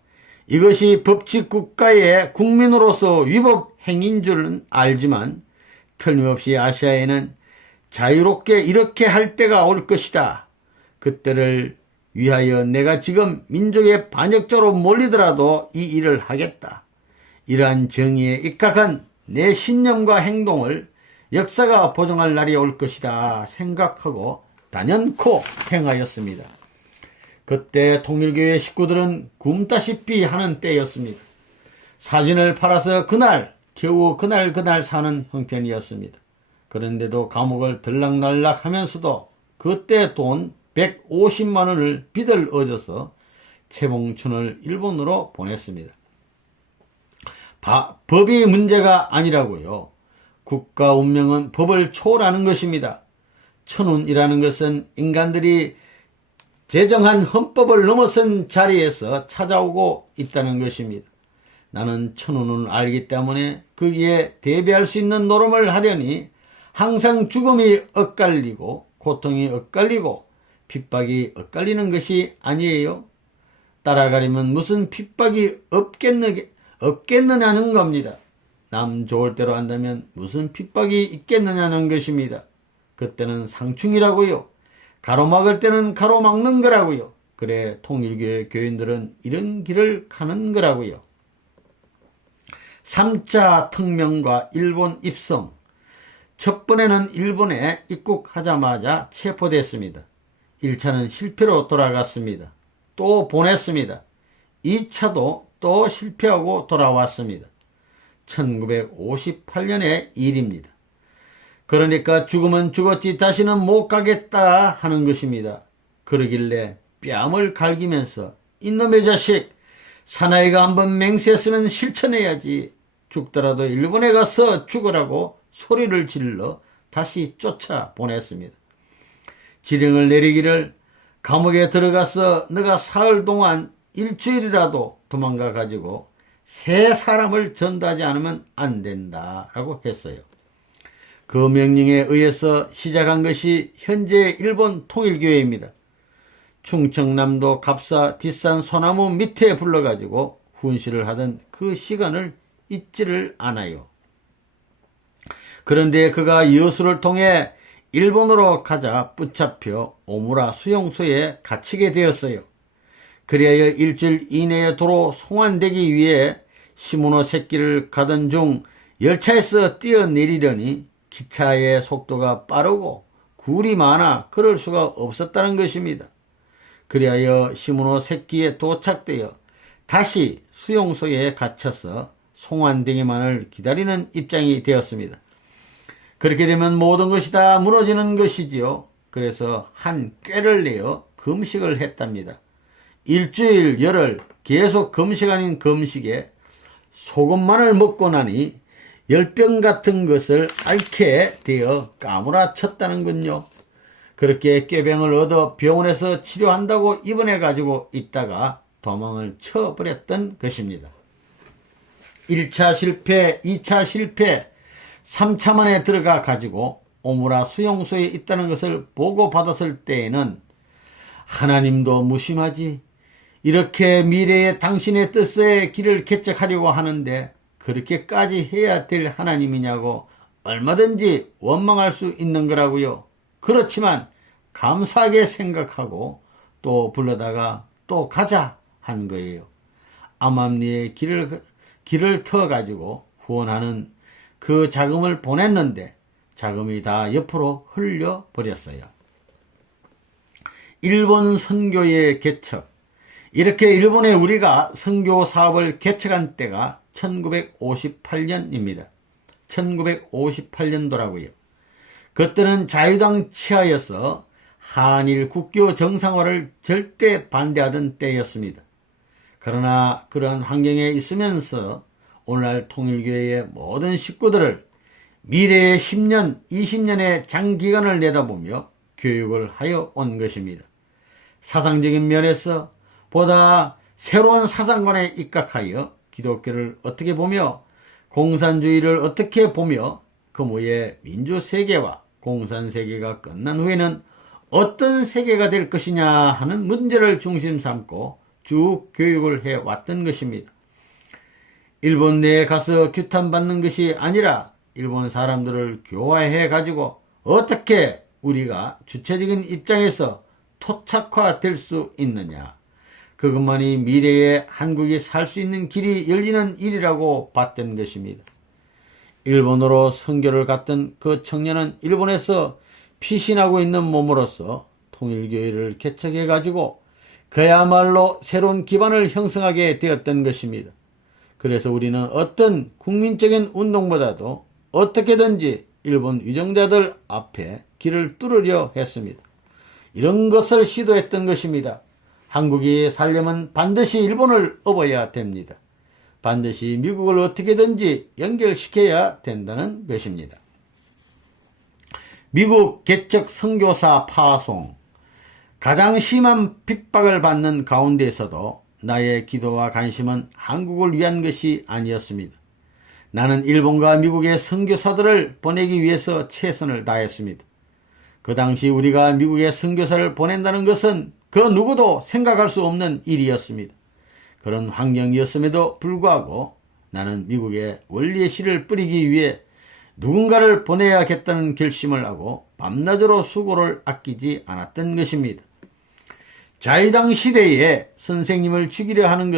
이것이 법치 국가의 국민으로서 위법 행위인 줄은 알지만 틀림없이 아시아에는 자유롭게 이렇게 할 때가 올 것이다. 그때를 위하여 내가 지금 민족의 반역자로 몰리더라도 이 일을 하겠다. 이러한 정의에 입각한 내 신념과 행동을 역사가 보정할 날이 올 것이다 생각하고 단연코 행하였습니다. 그때 통일교회 식구들은 굶다시피 하는 때였습니다. 사진을 팔아서 겨우 그날 사는 형편이었습니다. 그런데도 감옥을 들락날락 하면서도 그때 돈 150만 원을 빚을 얻어서 최봉춘을 일본으로 보냈습니다. 법이 문제가 아니라고요. 국가 운명은 법을 초월하는 것입니다. 천운이라는 것은 인간들이 제정한 헌법을 넘어선 자리에서 찾아오고 있다는 것입니다. 나는 천운을 알기 때문에 거기에 대비할 수 있는 노름을 하려니 항상 죽음이 엇갈리고 고통이 엇갈리고 핍박이 엇갈리는 것이 아니에요. 따라가려면 무슨 핍박이 없겠느냐는 겁니다. 남 좋을 대로 한다면 무슨 핍박이 있겠느냐는 것입니다. 그때는 상충이라고요. 가로막을 때는 가로막는 거라고요. 그래 통일교회 교인들은 이런 길을 가는 거라고요. 3차 특명과 일본 입성. 첫 번에는 일본에 입국하자마자 체포됐습니다. 1차는 실패로 돌아갔습니다. 또 보냈습니다. 2차도 또 실패하고 돌아왔습니다. 1958년의 일입니다. 그러니까 죽으면 죽었지 다시는 못 가겠다 하는 것입니다. 그러길래 뺨을 갈기면서 이놈의 자식 사나이가 한번 맹세했으면 실천해야지. 죽더라도 일본에 가서 죽으라고 소리를 질러 다시 쫓아보냈습니다. 지령을 내리기를 감옥에 들어가서 너가 사흘 동안 일주일이라도 도망가 가지고 세 사람을 전도하지 않으면 안 된다라고 했어요. 그 명령에 의해서 시작한 것이 현재 일본 통일교회입니다. 충청남도 갑사 뒷산 소나무 밑에 불러가지고 훈시를 하던 그 시간을 잊지를 않아요. 그런데 그가 여수를 통해 일본으로 가자 붙잡혀 오무라 수용소에 갇히게 되었어요. 그리하여 일주일 이내에 도로 송환되기 위해 시모노세키를 가던 중 열차에서 뛰어내리려니 기차의 속도가 빠르고 굴이 많아 그럴 수가 없었다는 것입니다. 그리하여 시모노세키에 도착되어 다시 수용소에 갇혀서 송환되기만을 기다리는 입장이 되었습니다. 그렇게 되면 모든 것이 다 무너지는 것이지요. 그래서 한 꾀를 내어 금식을 했답니다. 일주일 열흘 계속 금식 아닌 금식에 소금만을 먹고 나니 열병 같은 것을 앓게 되어 까무라쳤다는군요. 그렇게 꾀병을 얻어 병원에서 치료한다고 입원해 가지고 있다가 도망을 쳐버렸던 것입니다. 1차 실패, 2차 실패, 3차 만에 들어가 가지고 오무라 수용소에 있다는 것을 보고받았을 때에는 하나님도 무심하지, 이렇게 미래의 당신의 뜻의 길을 개척하려고 하는데 그렇게까지 해야 될 하나님이냐고 얼마든지 원망할 수 있는 거라고요. 그렇지만 감사하게 생각하고 또 불러다가 또 가자 한 거예요. 암암리의 길을 터가지고 후원하는 그 자금을 보냈는데 자금이 다 옆으로 흘려버렸어요. 일본 선교의 개척. 이렇게 일본에 우리가 선교 사업을 개척한 때가 1958년입니다. 1958년도라고요. 그때는 자유당 치하여서 한일 국교 정상화를 절대 반대하던 때였습니다. 그러나 그러한 환경에 있으면서 오늘날 통일교회의 모든 식구들을 미래의 10년, 20년의 장기간을 내다보며 교육을 하여 온 것입니다. 사상적인 면에서 보다 새로운 사상관에 입각하여 기독교를 어떻게 보며 공산주의를 어떻게 보며 그 후에 민주세계와 공산세계가 끝난 후에는 어떤 세계가 될 것이냐 하는 문제를 중심 삼고 쭉 교육을 해왔던 것입니다. 일본 내에 가서 규탄받는 것이 아니라 일본 사람들을 교화해 가지고 어떻게 우리가 주체적인 입장에서 토착화될 수 있느냐, 그것만이 미래에 한국이 살 수 있는 길이 열리는 일이라고 봤던 것입니다. 일본으로 선교를 갔던 그 청년은 일본에서 피신하고 있는 몸으로서 통일교회를 개척해 가지고 그야말로 새로운 기반을 형성하게 되었던 것입니다. 그래서 우리는 어떤 국민적인 운동보다도 어떻게든지 일본 위정자들 앞에 길을 뚫으려 했습니다. 이런 것을 시도했던 것입니다. 한국이 살려면 반드시 일본을 업어야 됩니다. 반드시 미국을 어떻게든지 연결시켜야 된다는 것입니다. 미국 개척 선교사 파송. 가장 심한 핍박을 받는 가운데에서도 나의 기도와 관심은 한국을 위한 것이 아니었습니다. 나는 일본과 미국의 선교사들을 보내기 위해서 최선을 다했습니다. 그 당시 우리가 미국에 선교사를 보낸다는 것은 그 누구도 생각할 수 없는 일이었습니다. 그런 환경이었음에도 불구하고 나는 미국에 원리의 씨를 뿌리기 위해 누군가를 보내야겠다는 결심을 하고 밤낮으로 수고를 아끼지 않았던 것입니다. 자유당 시대에 선생님을 죽이려 하는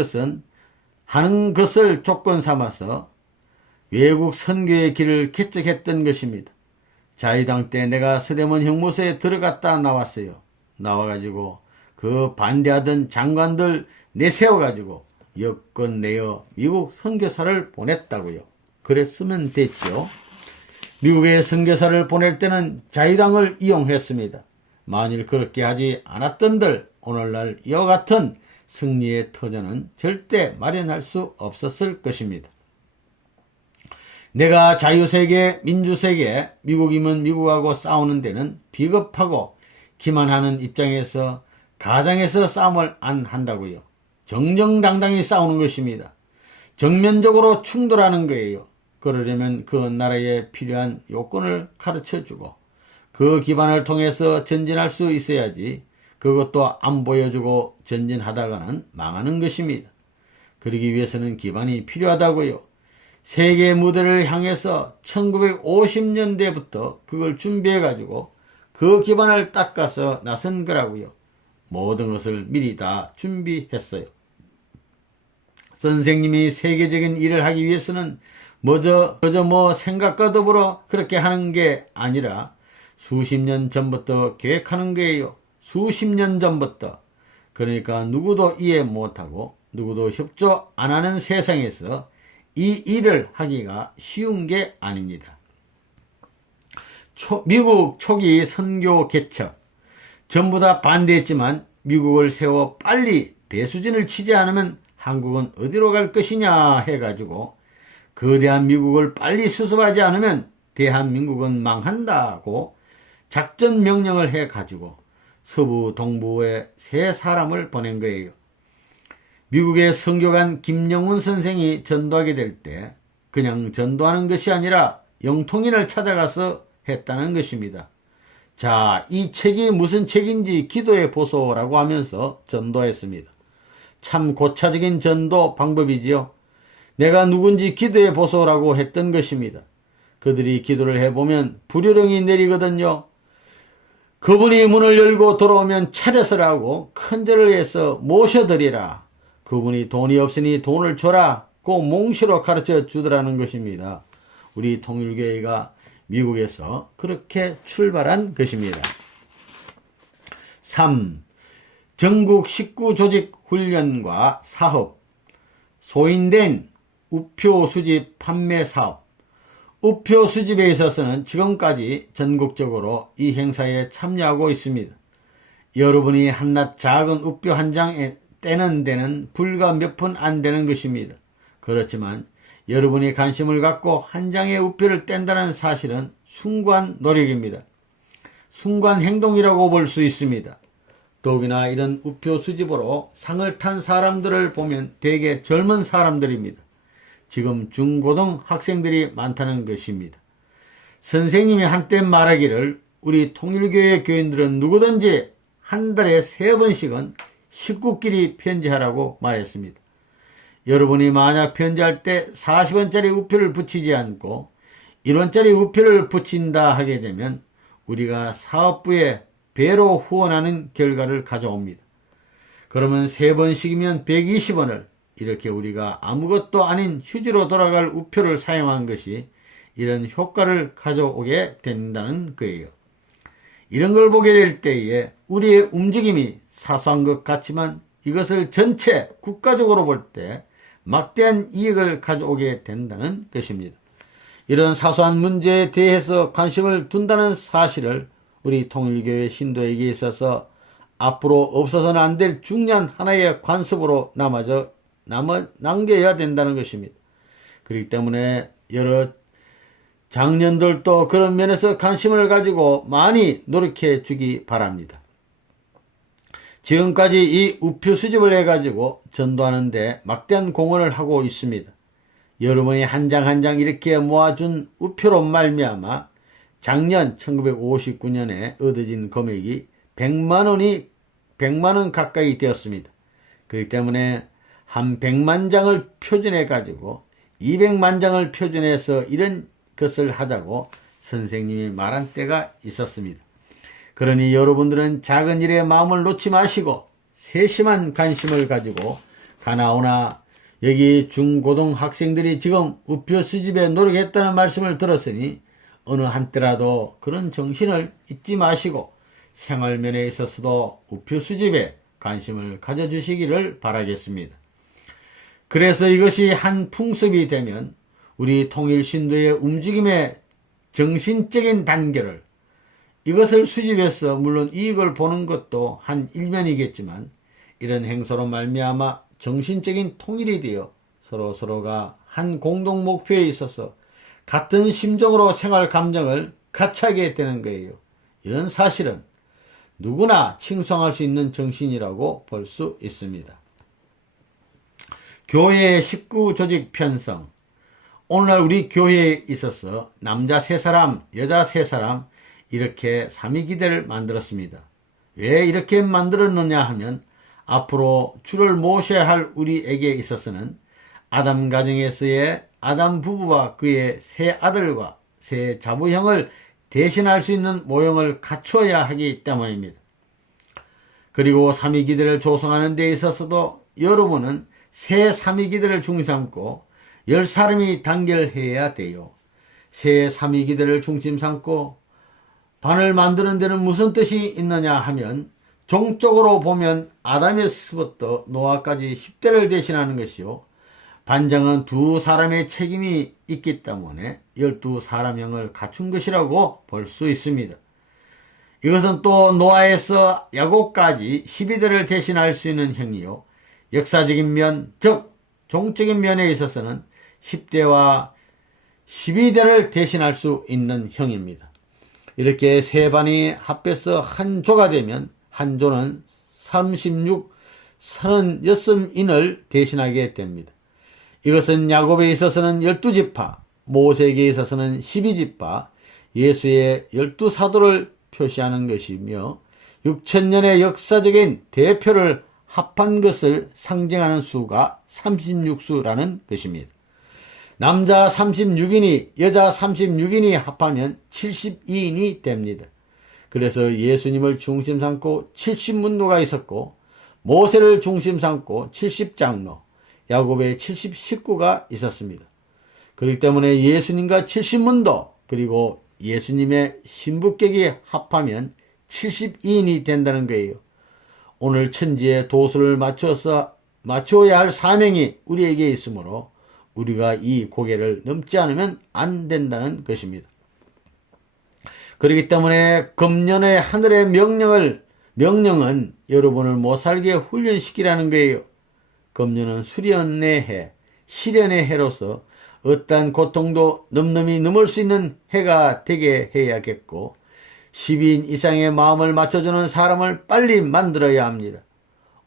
것을 조건 삼아서 외국 선교의 길을 개척했던 것입니다. 자유당 때 내가 서대문 형무소에 들어갔다 나왔어요. 나와가지고 그 반대하던 장관들 내세워가지고 여권 내어 미국 선교사를 보냈다고요. 그랬으면 됐죠. 미국의 선교사를 보낼 때는 자유당을 이용했습니다. 만일 그렇게 하지 않았던들 오늘날 이와 같은 승리의 터전은 절대 마련할 수 없었을 것입니다. 내가 자유세계, 민주세계, 미국이면 미국하고 싸우는 데는 비겁하고 기만하는 입장에서 가장에서 싸움을 안 한다고요. 정정당당히 싸우는 것입니다. 정면적으로 충돌하는 거예요. 그러려면 그 나라에 필요한 요건을 가르쳐주고 그 기반을 통해서 전진할 수 있어야지 그것도 안 보여주고 전진하다가는 망하는 것입니다. 그러기 위해서는 기반이 필요하다고요. 세계 무대를 향해서 1950년대부터 그걸 준비해가지고 그 기반을 닦아서 나선 거라고요. 모든 것을 미리 다 준비했어요. 선생님이 세계적인 일을 하기 위해서는 그저 생각과 더불어 그렇게 하는 게 아니라 수십 년 전부터 계획하는 거예요. 수십 년 전부터. 그러니까 누구도 이해 못하고 누구도 협조 안 하는 세상에서 이 일을 하기가 쉬운 게 아닙니다. 미국 초기 선교 개척 전부 다 반대했지만 미국을 세워 빨리 배수진을 치지 않으면 한국은 어디로 갈 것이냐 해가지고 거대한 미국을 빨리 수습하지 않으면 대한민국은 망한다고 작전 명령을 해가지고 서부 동부에 세 사람을 보낸 거예요. 미국의 선교관 김영훈 선생이 전도하게 될 때 그냥 전도하는 것이 아니라 영통인을 찾아가서 했다는 것입니다. 자, 이 책이 무슨 책인지 기도해 보소라고 하면서 전도했습니다. 참 고차적인 전도 방법이지요. 내가 누군지 기도해 보소라고 했던 것입니다. 그들이 기도를 해보면 불효령이 내리거든요. 그분이 문을 열고 돌아오면 차려서라고 큰절을 해서 모셔드리라. 그분이 돈이 없으니 돈을 줘라. 그 몽시로 가르쳐 주더라는 것입니다. 우리 통일교회가 미국에서 그렇게 출발한 것입니다. 3. 전국 식구 조직 훈련과 사업, 소인된 우표 수집 판매 사업. 우표 수집에 있어서는 지금까지 전국적으로 이 행사에 참여하고 있습니다. 여러분이 한낱 작은 우표 한 장에 떼는 데는 불과 몇 분 안 되는 것입니다. 그렇지만 여러분이 관심을 갖고 한 장의 우표를 뗀다는 사실은 숭고한 노력입니다. 숭고한 행동이라고 볼 수 있습니다. 더욱이나 이런 우표 수집으로 상을 탄 사람들을 보면 대개 젊은 사람들입니다. 지금 중고등 학생들이 많다는 것입니다. 선생님이 한때 말하기를 우리 통일교회 교인들은 누구든지 한 달에 3번씩은 식구끼리 편지하라고 말했습니다. 여러분이 만약 편지할 때 40원짜리 우표를 붙이지 않고 1원짜리 우표를 붙인다 하게 되면 우리가 사업부에 배로 후원하는 결과를 가져옵니다. 그러면 3번씩이면 120원을 이렇게 우리가 아무것도 아닌 휴지로 돌아갈 우표를 사용한 것이 이런 효과를 가져오게 된다는 거예요. 이런 걸 보게 될 때에 우리의 움직임이 사소한 것 같지만 이것을 전체 국가적으로 볼 때 막대한 이익을 가져오게 된다는 것입니다. 이런 사소한 문제에 대해서 관심을 둔다는 사실을 우리 통일교회 신도에게 있어서 앞으로 없어서는 안 될 중요한 하나의 관습으로 남겨야 된다는 것입니다. 그렇기 때문에 여러 장년들도 그런 면에서 관심을 가지고 많이 노력해 주기 바랍니다. 지금까지 이 우표 수집을 해가지고 전도하는데 막대한 공헌을 하고 있습니다. 여러분이 한 장 한 장 이렇게 모아준 우표로 말미암아 작년 1959년에 얻어진 금액이 100만원 가까이 되었습니다. 그렇기 때문에 한 100만 장을 표준해 가지고 200만 장을 표준해서 이런 것을 하자고 선생님이 말한 때가 있었습니다. 그러니 여러분들은 작은 일에 마음을 놓지 마시고 세심한 관심을 가지고 가나오나 여기 중고등 학생들이 지금 우표 수집에 노력했다는 말씀을 들었으니 어느 한때라도 그런 정신을 잊지 마시고 생활면에 있어서도 우표 수집에 관심을 가져주시기를 바라겠습니다. 그래서 이것이 한 풍습이 되면 우리 통일신도의 움직임의 정신적인 단계를 이것을 수집해서 물론 이익을 보는 것도 한 일면이겠지만 이런 행사로 말미암아 정신적인 통일이 되어 서로가 한 공동 목표에 있어서 같은 심정으로 생활 감정을 같이 하게 되는 거예요. 이런 사실은 누구나 칭송할 수 있는 정신이라고 볼 수 있습니다. 교회의 식구 조직 편성. 오늘날 우리 교회에 있어서 남자 3사람, 여자 3사람 이렇게 삼위기대를 만들었습니다. 왜 이렇게 만들었느냐 하면 앞으로 주를 모셔야 할 우리에게 있어서는 아담 가정에서의 아담 부부와 그의 3아들과 3자부형을 대신할 수 있는 모형을 갖추어야 하기 때문입니다. 그리고 삼위기대를 조성하는 데 있어서도 여러분은 새 삼위기대를 중심 삼고 10사람이 단결해야 돼요. 새 삼위기대를 중심 삼고 반을 만드는 데는 무슨 뜻이 있느냐 하면 종적으로 보면 아담에서부터 노아까지 10대를 대신하는 것이요. 반장은 2사람의 책임이 있기 때문에 12사람형을 갖춘 것이라고 볼 수 있습니다. 이것은 또 노아에서 야곱까지 12대를 대신할 수 있는 형이요. 역사적인 면, 즉 종적인 면에 있어서는 10대와 12대를 대신할 수 있는 형입니다. 이렇게 3반이 합해서 한 조가 되면 한 조는 36인을 대신하게 됩니다. 이것은 야곱에 있어서는 12지파, 모세에게 있어서는 12지파, 예수의 12사도를 표시하는 것이며 6천년의 역사적인 대표를 합한 것을 상징하는 수가 36수라는 것입니다. 남자 36인이 여자 36인이 합하면 72인이 됩니다. 그래서 예수님을 중심 삼고 70문도가 있었고 모세를 중심 삼고 70장로, 야곱의 70식구가 있었습니다. 그렇기 때문에 예수님과 70문도 그리고 예수님의 신부격이 합하면 72인이 된다는 거예요. 오늘 천지의 도수를 맞추어야 할 사명이 우리에게 있으므로 우리가 이 고개를 넘지 않으면 안 된다는 것입니다. 그렇기 때문에 금년의 하늘의 명령은 여러분을 못살게 훈련시키라는 거예요. 금년은 수련의 해, 시련의 해로서 어떠한 고통도 넘넘이 넘을 수 있는 해가 되게 해야겠고 10인 이상의 마음을 맞춰주는 사람을 빨리 만들어야 합니다.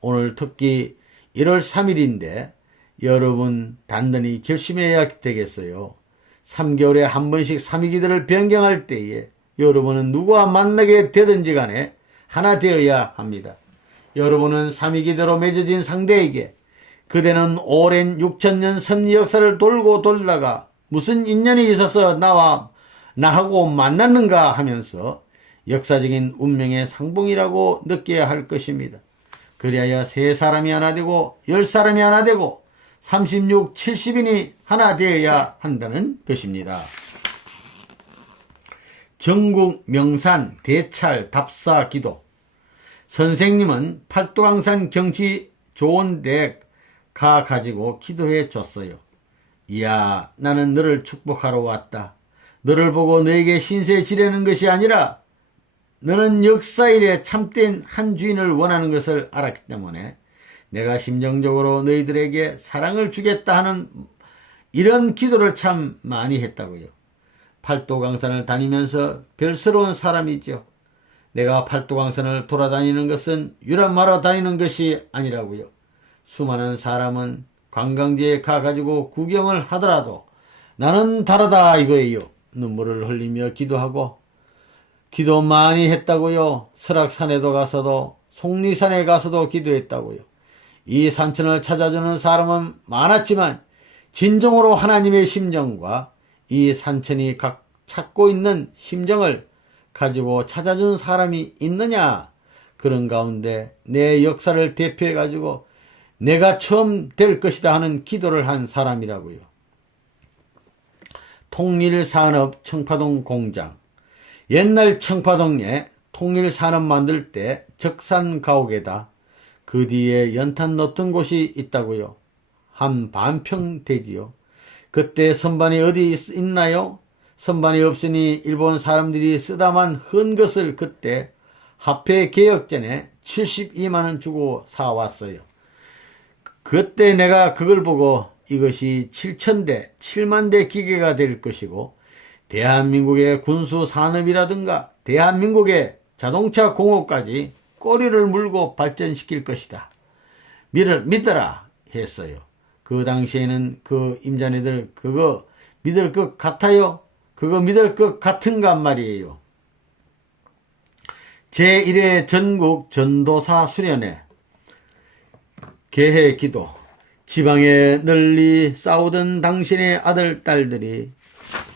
오늘 특히 1월 3일인데 여러분 단단히 결심해야 되겠어요. 3개월에 한 번씩 삼위기도를 변경할 때에 여러분은 누구와 만나게 되든지 간에 하나 되어야 합니다. 여러분은 삼위기도로 맺어진 상대에게 그대는 오랜 6천년 섭리 역사를 돌고 돌다가 무슨 인연이 있어서 나하고 만났는가 하면서 역사적인 운명의 상봉이라고 느껴야 할 것입니다. 그리하여 3사람이 하나 되고 10사람이 하나 되고 36, 70인이 하나 되어야 한다는 것입니다. 전국 명산 대찰 답사 기도. 선생님은 팔도강산 경치 좋은 데 가가지고 기도해 줬어요. 이야, 나는 너를 축복하러 왔다. 너를 보고 너에게 신세 지르는 것이 아니라 너는 역사일에 참된 한 주인을 원하는 것을 알았기 때문에 내가 심정적으로 너희들에게 사랑을 주겠다 하는 이런 기도를 참 많이 했다고요. 팔도강산을 다니면서 별스러운 사람이죠. 내가 팔도강산을 돌아다니는 것은 유람하러 다니는 것이 아니라고요. 수많은 사람은 관광지에 가가지고 구경을 하더라도 나는 다르다 이거예요. 눈물을 흘리며 기도하고 기도 많이 했다고요. 설악산에도 가서도 속리산에 가서도 기도했다고요. 이 산천을 찾아주는 사람은 많았지만 진정으로 하나님의 심정과 이 산천이 각 찾고 있는 심정을 가지고 찾아준 사람이 있느냐? 그런 가운데 내 역사를 대표해 가지고 내가 처음 될 것이다 하는 기도를 한 사람이라고요. 통일산업 청파동 공장. 옛날 청파동에 통일산업 만들 때 적산가옥에다 그 뒤에 연탄 넣던 곳이 있다고요. 한 반평 되지요. 그때 선반이 어디 있나요? 선반이 없으니 일본 사람들이 쓰다만 헌 것을 그때 화폐 개혁 전에 72만원 주고 사왔어요. 그때 내가 그걸 보고 이것이 7,000대, 7만 대 기계가 될 것이고 대한민국의 군수 산업이라든가 대한민국의 자동차 공업까지 꼬리를 물고 발전시킬 것이다. 믿어라 했어요. 그 당시에는 그 임자네들 그거 믿을 것 같아요? 그거 믿을 것 같은가 말이에요. 제1회 전국 전도사 수련회 개회 기도. 지방에 널리 싸우던 당신의 아들 딸들이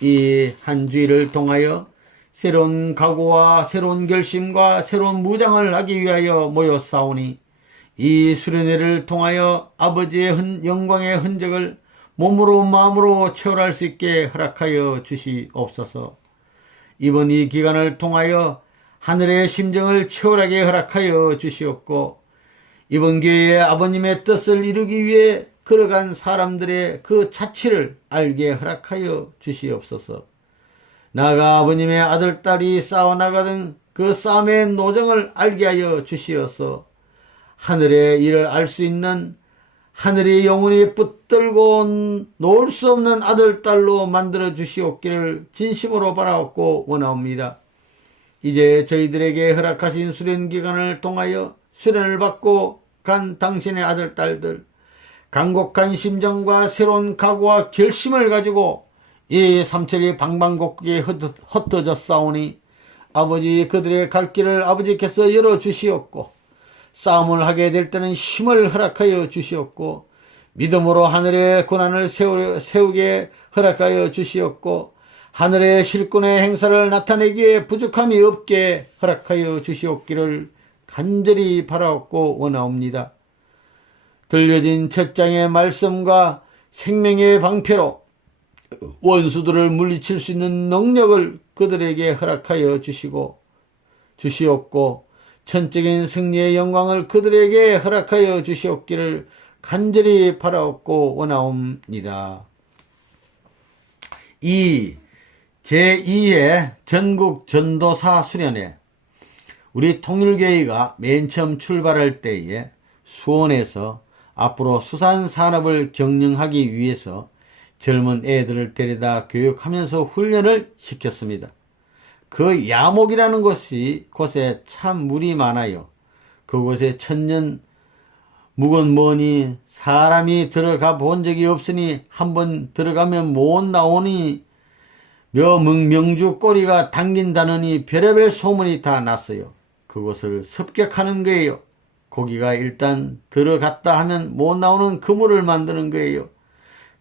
이 한 주일을 통하여 새로운 각오와 새로운 결심과 새로운 무장을 하기 위하여 모여 싸우니 이 수련회를 통하여 아버지의 영광의 흔적을 몸으로 마음으로 체험할 수 있게 허락하여 주시옵소서. 이번 이 기간을 통하여 하늘의 심정을 치열하게 허락하여 주시옵고 이번 교회에 아버님의 뜻을 이루기 위해 걸어간 사람들의 그 자취를 알게 허락하여 주시옵소서. 나아가 아버님의 아들, 딸이 싸워나가던 그 싸움의 노정을 알게 하여 주시어서 하늘의 일을 알 수 있는 하늘의 영혼이 붙들고 놓을 수 없는 아들, 딸로 만들어 주시옵기를 진심으로 바라옵고 원하옵니다. 이제 저희들에게 허락하신 수련기간을 통하여 수련을 받고 간 당신의 아들, 딸들 간곡한 심정과 새로운 각오와 결심을 가지고 이 삼천리 방방곡곡에 흩어져 싸우니 아버지 그들의 갈 길을 아버지께서 열어주시옵고 싸움을 하게 될 때는 힘을 허락하여 주시옵고 믿음으로 하늘의 고난을 세우게 허락하여 주시옵고 하늘의 실권의 행사를 나타내기에 부족함이 없게 허락하여 주시옵기를 간절히 바라옵고 원하옵니다. 들려진 첫 장의 말씀과 생명의 방패로 원수들을 물리칠 수 있는 능력을 그들에게 허락하여 주시옵고 천적인 승리의 영광을 그들에게 허락하여 주시옵기를 간절히 바라옵고 원하옵니다. 제2회 전국 전도사 수련회. 우리 통일교회가 맨 처음 출발할 때에 수원에서 앞으로 수산산업을 경영하기 위해서 젊은 애들을 데려다 교육하면서 훈련을 시켰습니다. 그 야목이라는 곳에 참 물이 많아요. 그곳에 천년 묵은 뭐니 사람이 들어가 본 적이 없으니 한번 들어가면 못 나오니 명주 꼬리가 당긴다느니 별의별 소문이 다 났어요. 그곳을 습격하는 거예요. 거기가 일단 들어갔다 하면 못 나오는 그물을 만드는 거예요.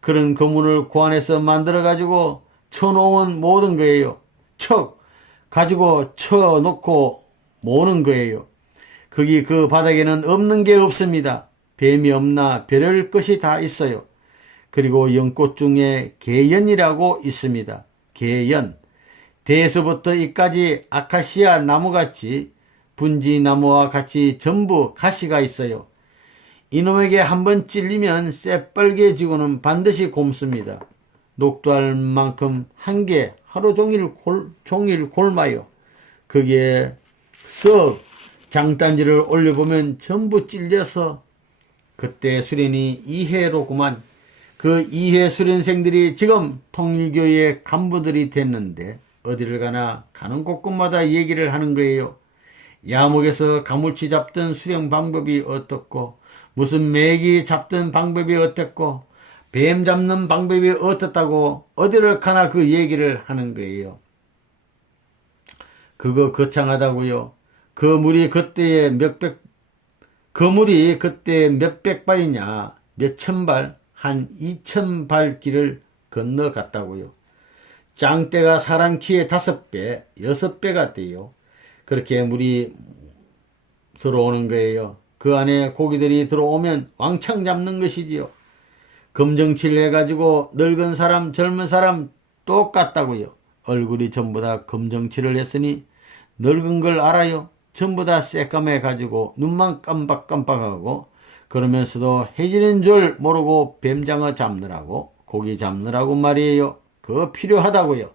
그런 그물을 고안해서 만들어가지고 쳐놓으면 모든 거예요. 가지고 쳐놓고 모는 거예요. 거기 그 바닥에는 없는 게 없습니다. 뱀이 없나 별의별 것이 다 있어요. 그리고 연꽃 중에 개연이라고 있습니다. 개연. 대에서부터 이까지 아카시아 나무같이 분지나무와 같이 전부 가시가 있어요. 이놈에게 한번 찔리면 새빨개지고는 반드시 곪습니다. 녹두알 만큼 한 개 하루 종일 곪아요. 거기에 썩 장단지를 올려보면 전부 찔려서 그때 수련이 2회로구만. 그 2회 수련생들이 지금 통일교의 간부들이 됐는데 어디를 가나 가는 곳곳마다 얘기를 하는 거예요. 야목에서 가물치 잡던 수령 방법이 어떻고 무슨 메기 잡던 방법이 어땠고 뱀 잡는 방법이 어떻다고 어디를 가나 그 얘기를 하는 거예요. 그거 거창하다고요. 그 물이 그때 몇백 발이냐 몇천 발 한 2,000발 길을 건너갔다고요. 짱대가 사람 키의 5배 6배가 돼요. 그렇게 물이 들어오는 거예요. 그 안에 고기들이 들어오면 왕창 잡는 것이지요. 검정치를 해가지고 늙은 사람 젊은 사람 똑같다고요. 얼굴이 전부 다 검정치를 했으니 늙은 걸 알아요. 전부 다 새까매가지고 눈만 깜빡깜빡하고 그러면서도 해지는 줄 모르고 뱀장어 잡느라고 고기 잡느라고 말이에요. 그거 필요하다고요.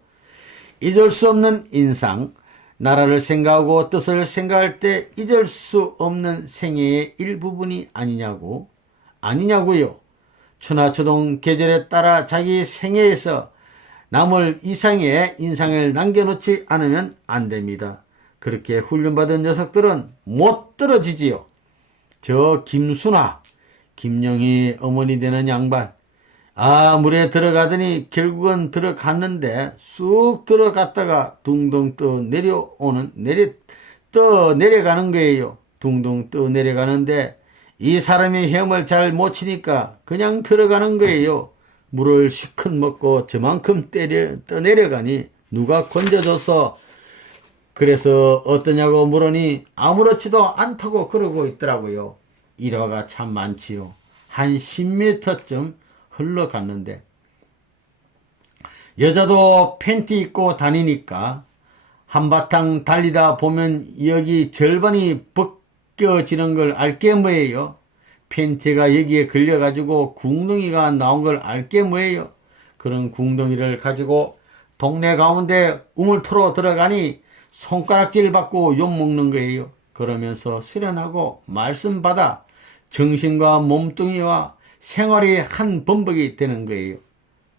잊을 수 없는 인상, 나라를 생각하고 뜻을 생각할 때 잊을 수 없는 생애의 일부분이 아니냐고요. 추나추동 계절에 따라 자기 생애에서 남을 이상의 인상을 남겨놓지 않으면 안 됩니다. 그렇게 훈련받은 녀석들은 못 떨어지지요. 저 김순아, 김영희 어머니 되는 양반, 물에 들어가더니 결국은 들어갔는데 쑥 들어갔다가 둥둥 내려가는 거예요. 둥둥 떠 내려가는데 이 사람이 헤엄을 잘 못 치니까 그냥 들어가는 거예요. 물을 시큰 먹고 저만큼 떠내려가니 누가 건져줘서 그래서 어떠냐고 물으니 아무렇지도 않다고 그러고 있더라고요. 일화가 참 많지요. 한 10m쯤 흘러갔는데 여자도 팬티 입고 다니니까 한바탕 달리다 보면 여기 절반이 벗겨지는 걸 알게 뭐예요. 팬티가 여기에 걸려가지고 궁둥이가 나온 걸 알게 뭐예요. 그런 궁둥이를 가지고 동네 가운데 우물투로 들어가니 손가락질 받고 욕먹는 거예요. 그러면서 수련하고 말씀받아 정신과 몸뚱이와 생활이 한 범벅이 되는 거예요.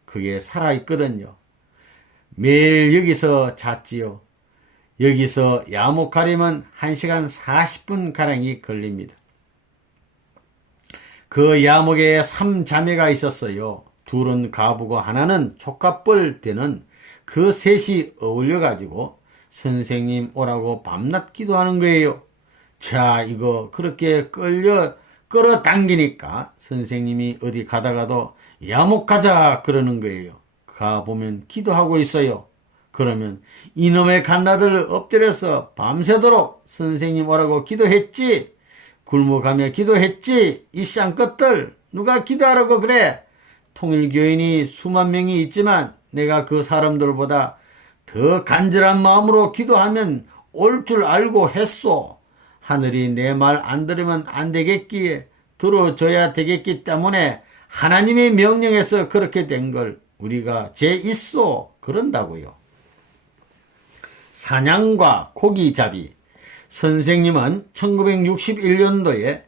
그게 살아있거든요. 매일 여기서 잤지요. 여기서 야목하려면 1시간 40분가량이 걸립니다. 그 야목에 3자매가 있었어요. 둘은 가부고 하나는 조카뻘 되는 그 셋이 어울려가지고 선생님 오라고 밤낮 기도하는 거예요. 자, 이거 그렇게 끌어당기니까 선생님이 어디 가다가도 야목 가자 그러는 거예요. 가보면 기도하고 있어요. 그러면 이놈의 갓나들 엎드려서 밤새도록 선생님 오라고 기도했지? 굶어가며 기도했지? 이 쌍것들 누가 기도하라고 그래? 통일교인이 수만 명이 있지만 내가 그 사람들보다 더 간절한 마음으로 기도하면 올 줄 알고 했소. 하늘이 내 말 안 들으면 안 되겠기에 들어줘야 되겠기 때문에 하나님의 명령에서 그렇게 된 걸 우리가 있소 그런다고요. 사냥과 고기잡이. 선생님은 1961년도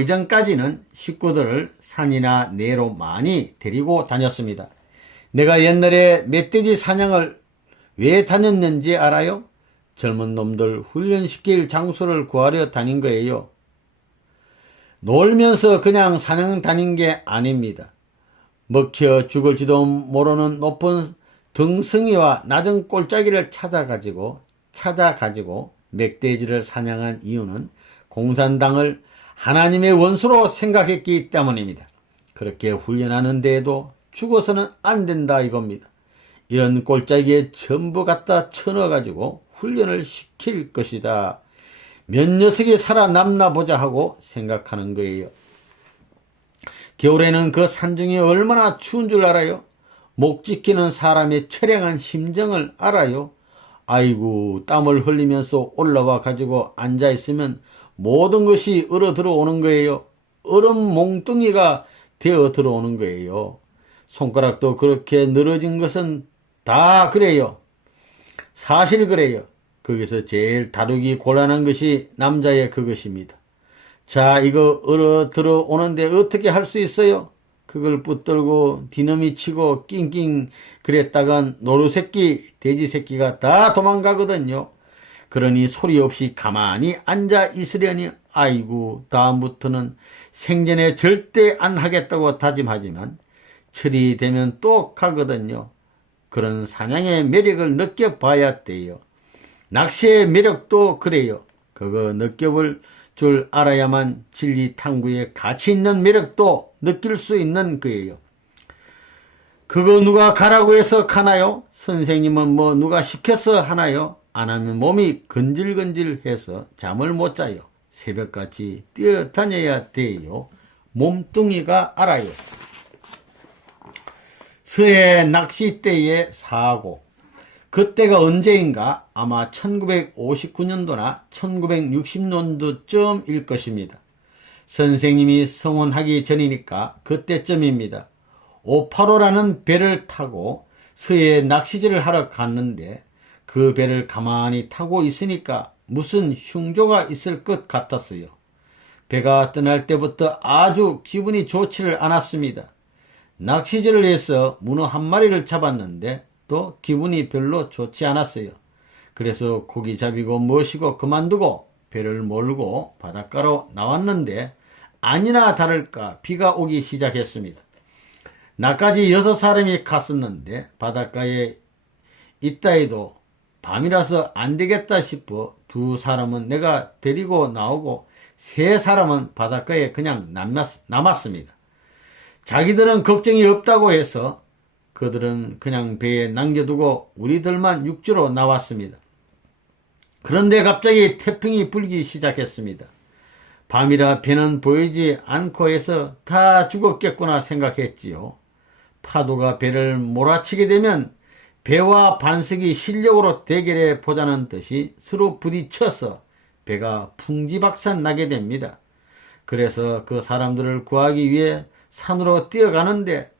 이전까지는 식구들을 산이나 내로 많이 데리고 다녔습니다. 내가 옛날에 멧돼지 사냥을 왜 다녔는지 알아요? 젊은 놈들 훈련시킬 장소를 구하려 다닌 거예요. 놀면서 그냥 사냥 다닌 게 아닙니다. 먹혀 죽을지도 모르는 높은 등성이와 낮은 꼴짜기를 찾아가지고 멧돼지를 사냥한 이유는 공산당을 하나님의 원수로 생각했기 때문입니다. 그렇게 훈련하는 데에도 죽어서는 안 된다 이겁니다. 이런 꼴짜기에 전부 갖다 쳐넣어가지고 훈련을 시킬 것이다. 몇 녀석이 살아남나 보자 하고 생각하는 거예요. 겨울에는 그 산중이 얼마나 추운 줄 알아요? 목 지키는 사람의 처량한 심정을 알아요? 아이고, 땀을 흘리면서 올라와 가지고 앉아있으면 모든 것이 얼어 들어오는 거예요. 얼음 몽둥이가 되어 들어오는 거예요. 손가락도 그렇게 늘어진 것은 다 그래요. 사실 그래요. 거기서 제일 다루기 곤란한 것이 남자의 그것입니다. 자, 이거 얼어 들어오는데 어떻게 할 수 있어요? 그걸 붙들고 디너미 치고 낑낑 그랬다간 노루새끼, 돼지새끼가 다 도망가거든요. 그러니 소리 없이 가만히 앉아 있으려니 아이고 다음부터는 생전에 절대 안 하겠다고 다짐하지만 철이 되면 또 가거든요. 그런 사냥의 매력을 느껴봐야 돼요. 낚시의 매력도 그래요. 그거 느껴볼 줄 알아야만 진리 탐구에 가치 있는 매력도 느낄 수 있는 거예요. 그거 누가 가라고 해서 가나요? 선생님은 뭐 누가 시켜서 하나요? 안 하면 몸이 건질건질해서 잠을 못 자요. 새벽같이 뛰어다녀야 돼요. 몸뚱이가 알아요. 서해 낚싯대의 사고. 그때가 언제인가? 아마 1959년도나 1960년도쯤일 것입니다. 선생님이 성혼하기 전이니까 그때쯤입니다. 585라는 배를 타고 서해 낚시질을 하러 갔는데 그 배를 가만히 타고 있으니까 무슨 흉조가 있을 것 같았어요. 배가 떠날 때부터 아주 기분이 좋지를 않았습니다. 낚시질을 해서 문어 한 마리를 잡았는데 또 기분이 별로 좋지 않았어요. 그래서 고기 잡이고 모시고 그만두고 배를 몰고 바닷가로 나왔는데 아니나 다를까 비가 오기 시작했습니다. 나까지 6사람이 갔었는데 바닷가에 있다 해도 밤이라서 안 되겠다 싶어 2사람은 내가 데리고 나오고 3사람은 바닷가에 그냥 남았습니다. 자기들은 걱정이 없다고 해서 그들은 그냥 배에 남겨두고 우리들만 육지로 나왔습니다. 그런데 갑자기 태풍이 불기 시작했습니다. 밤이라 배는 보이지 않고 해서 다 죽었겠구나 생각했지요. 파도가 배를 몰아치게 되면 배와 반석이 실력으로 대결해 보자는 듯이 서로 부딪혀서 배가 풍지박산 나게 됩니다. 그래서 그 사람들을 구하기 위해 산으로 뛰어가는데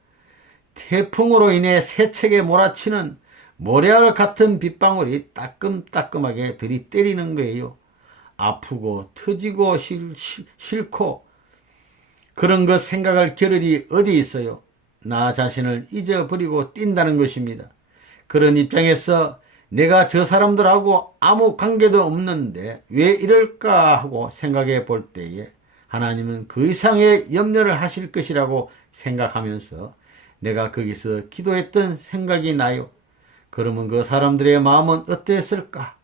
태풍으로 인해 세척에 몰아치는 모래알 같은 빗방울이 따끔따끔하게 들이때리는 거예요. 아프고 터지고 싫고 그런 것 생각할 겨를이 어디 있어요. 나 자신을 잊어버리고 뛴다는 것입니다. 그런 입장에서 내가 저 사람들하고 아무 관계도 없는데 왜 이럴까 하고 생각해 볼 때에 하나님은 그 이상의 염려를 하실 것이라고 생각하면서 내가 거기서 기도했던 생각이 나요. 그러면 그 사람들의 마음은 어땠을까?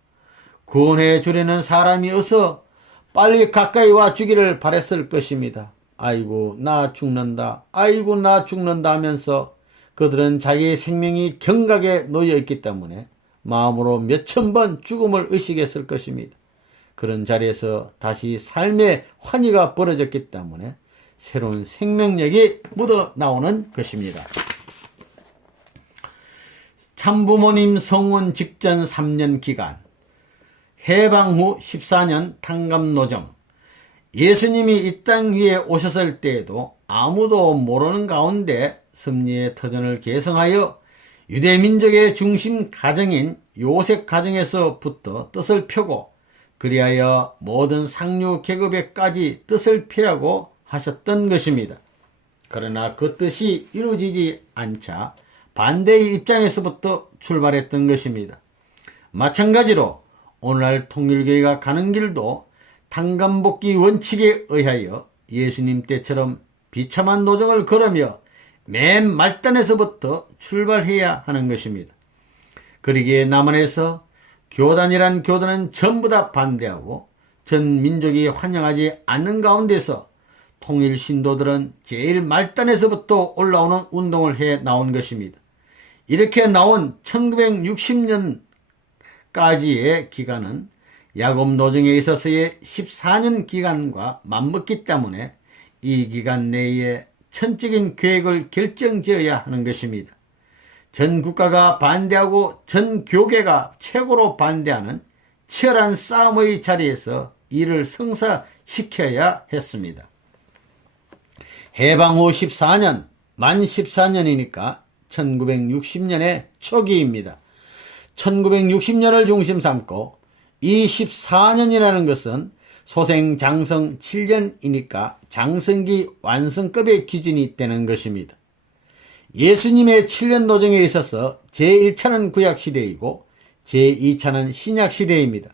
구원해 주려는 사람이 어서 빨리 가까이 와 주기를 바랬을 것입니다. 아이고 나 죽는다, 아이고 나 죽는다 하면서 그들은 자기의 생명이 경각에 놓여 있기 때문에 마음으로 몇천 번 죽음을 의식했을 것입니다. 그런 자리에서 다시 삶의 환희가 벌어졌기 때문에 새로운 생명력이 묻어나오는 것입니다. 참부모님 성원 직전 3년 기간, 해방 후 14년 탕감노정. 예수님이 이 땅 위에 오셨을 때에도 아무도 모르는 가운데 섭리의 터전을 개성하여 유대민족의 중심 가정인 요셉 가정에서부터 뜻을 펴고 그리하여 모든 상류 계급에까지 뜻을 피라고 하셨던 것입니다. 그러나 그 뜻이 이루어지지 않자 반대의 입장에서부터 출발했던 것입니다. 마찬가지로 오늘날 통일교회가 가는 길도 탕감복귀 원칙에 의하여 예수님 때처럼 비참한 노정을 걸으며 맨 말단에서부터 출발해야 하는 것입니다. 그러기에 남한에서 교단이란 교단은 전부 다 반대하고 전 민족이 환영하지 않는 가운데서 통일 신도들은 제일 말단에서부터 올라오는 운동을 해 나온 것입니다. 이렇게 나온 1960년까지의 기간은 야곱 노정에 있어서의 14년 기간과 맞먹기 때문에 이 기간 내에 천적인 계획을 결정지어야 하는 것입니다. 전 국가가 반대하고 전 교계가 최고로 반대하는 치열한 싸움의 자리에서 이를 성사시켜야 했습니다. 해방 후 14년, 만 14년이니까 1960년의 초기입니다. 1960년을 중심 삼고 이 14년이라는 것은 소생 장성 7년이니까 장성기 완성급의 기준이 되는 것입니다. 예수님의 7년 노정에 있어서 제1차는 구약시대이고 제2차는 신약시대입니다.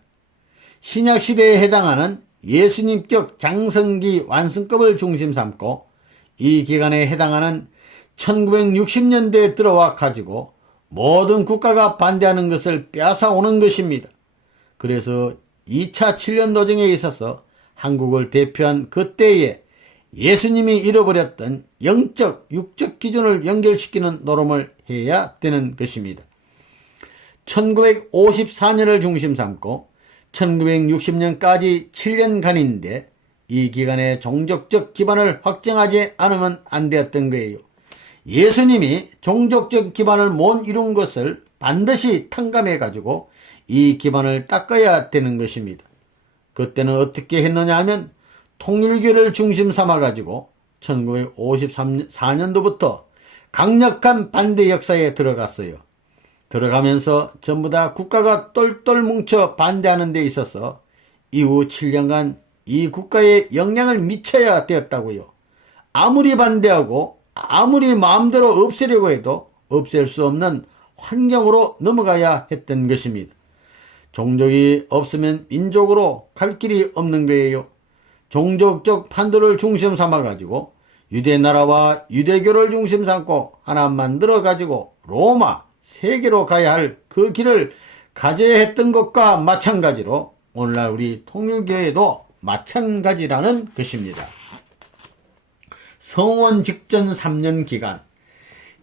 신약시대에 해당하는 예수님격 장성기 완성급을 중심 삼고 이 기간에 해당하는 1960년대에 들어와 가지고 모든 국가가 반대하는 것을 빼앗아오는 것입니다. 그래서 2차 7년 노정에 있어서 한국을 대표한 그때에 예수님이 잃어버렸던 영적, 육적 기준을 연결시키는 노름을 해야 되는 것입니다. 1954년을 중심 삼고 1960년까지 7년간인데 이 기간에 종족적 기반을 확정하지 않으면 안 되었던 거예요. 예수님이 종족적 기반을 못 이룬 것을 반드시 탕감해 가지고 이 기반을 닦아야 되는 것입니다. 그때는 어떻게 했느냐 하면 통일교를 중심 삼아 가지고 1954년도부터 강력한 반대 역사에 들어갔어요. 들어가면서 전부 다 국가가 똘똘 뭉쳐 반대하는 데 있어서 이후 7년간 이 국가에 영향을 미쳐야 되었다고요. 아무리 반대하고 아무리 마음대로 없애려고 해도 없앨 수 없는 환경으로 넘어가야 했던 것입니다. 종족이 없으면 민족으로 갈 길이 없는 거예요. 종족적 판도를 중심 삼아가지고 유대나라와 유대교를 중심 삼고 하나 만들어가지고 로마, 세계로 가야 할 그 길을 가져야 했던 것과 마찬가지로 오늘날 우리 통일교회도 마찬가지라는 것입니다. 성원 직전 3년 기간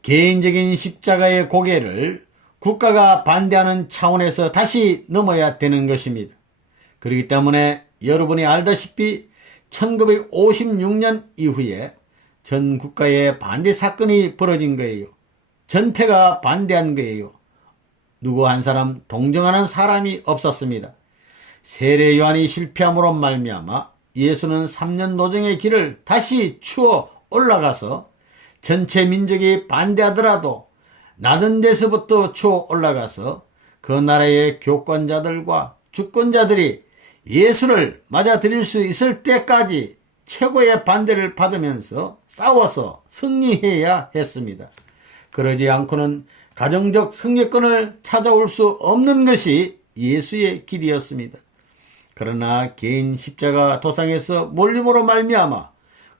개인적인 십자가의 고개를 국가가 반대하는 차원에서 다시 넘어야 되는 것입니다. 그렇기 때문에 여러분이 알다시피 1956년 이후에 전 국가에 반대 사건이 벌어진 거예요. 전체가 반대한 거예요. 누구 한 사람 동정하는 사람이 없었습니다. 세례 요한이 실패함으로 말미암아 예수는 3년 노정의 길을 다시 추어 올라가서 전체 민족이 반대하더라도 낮은 데서부터 추어 올라가서 그 나라의 교권자들과 주권자들이 예수를 맞아들일 수 있을 때까지 최고의 반대를 받으면서 싸워서 승리해야 했습니다. 그러지 않고는 가정적 승리권을 찾아올 수 없는 것이 예수의 길이었습니다. 그러나 개인 십자가 도상에서 몰림으로 말미암아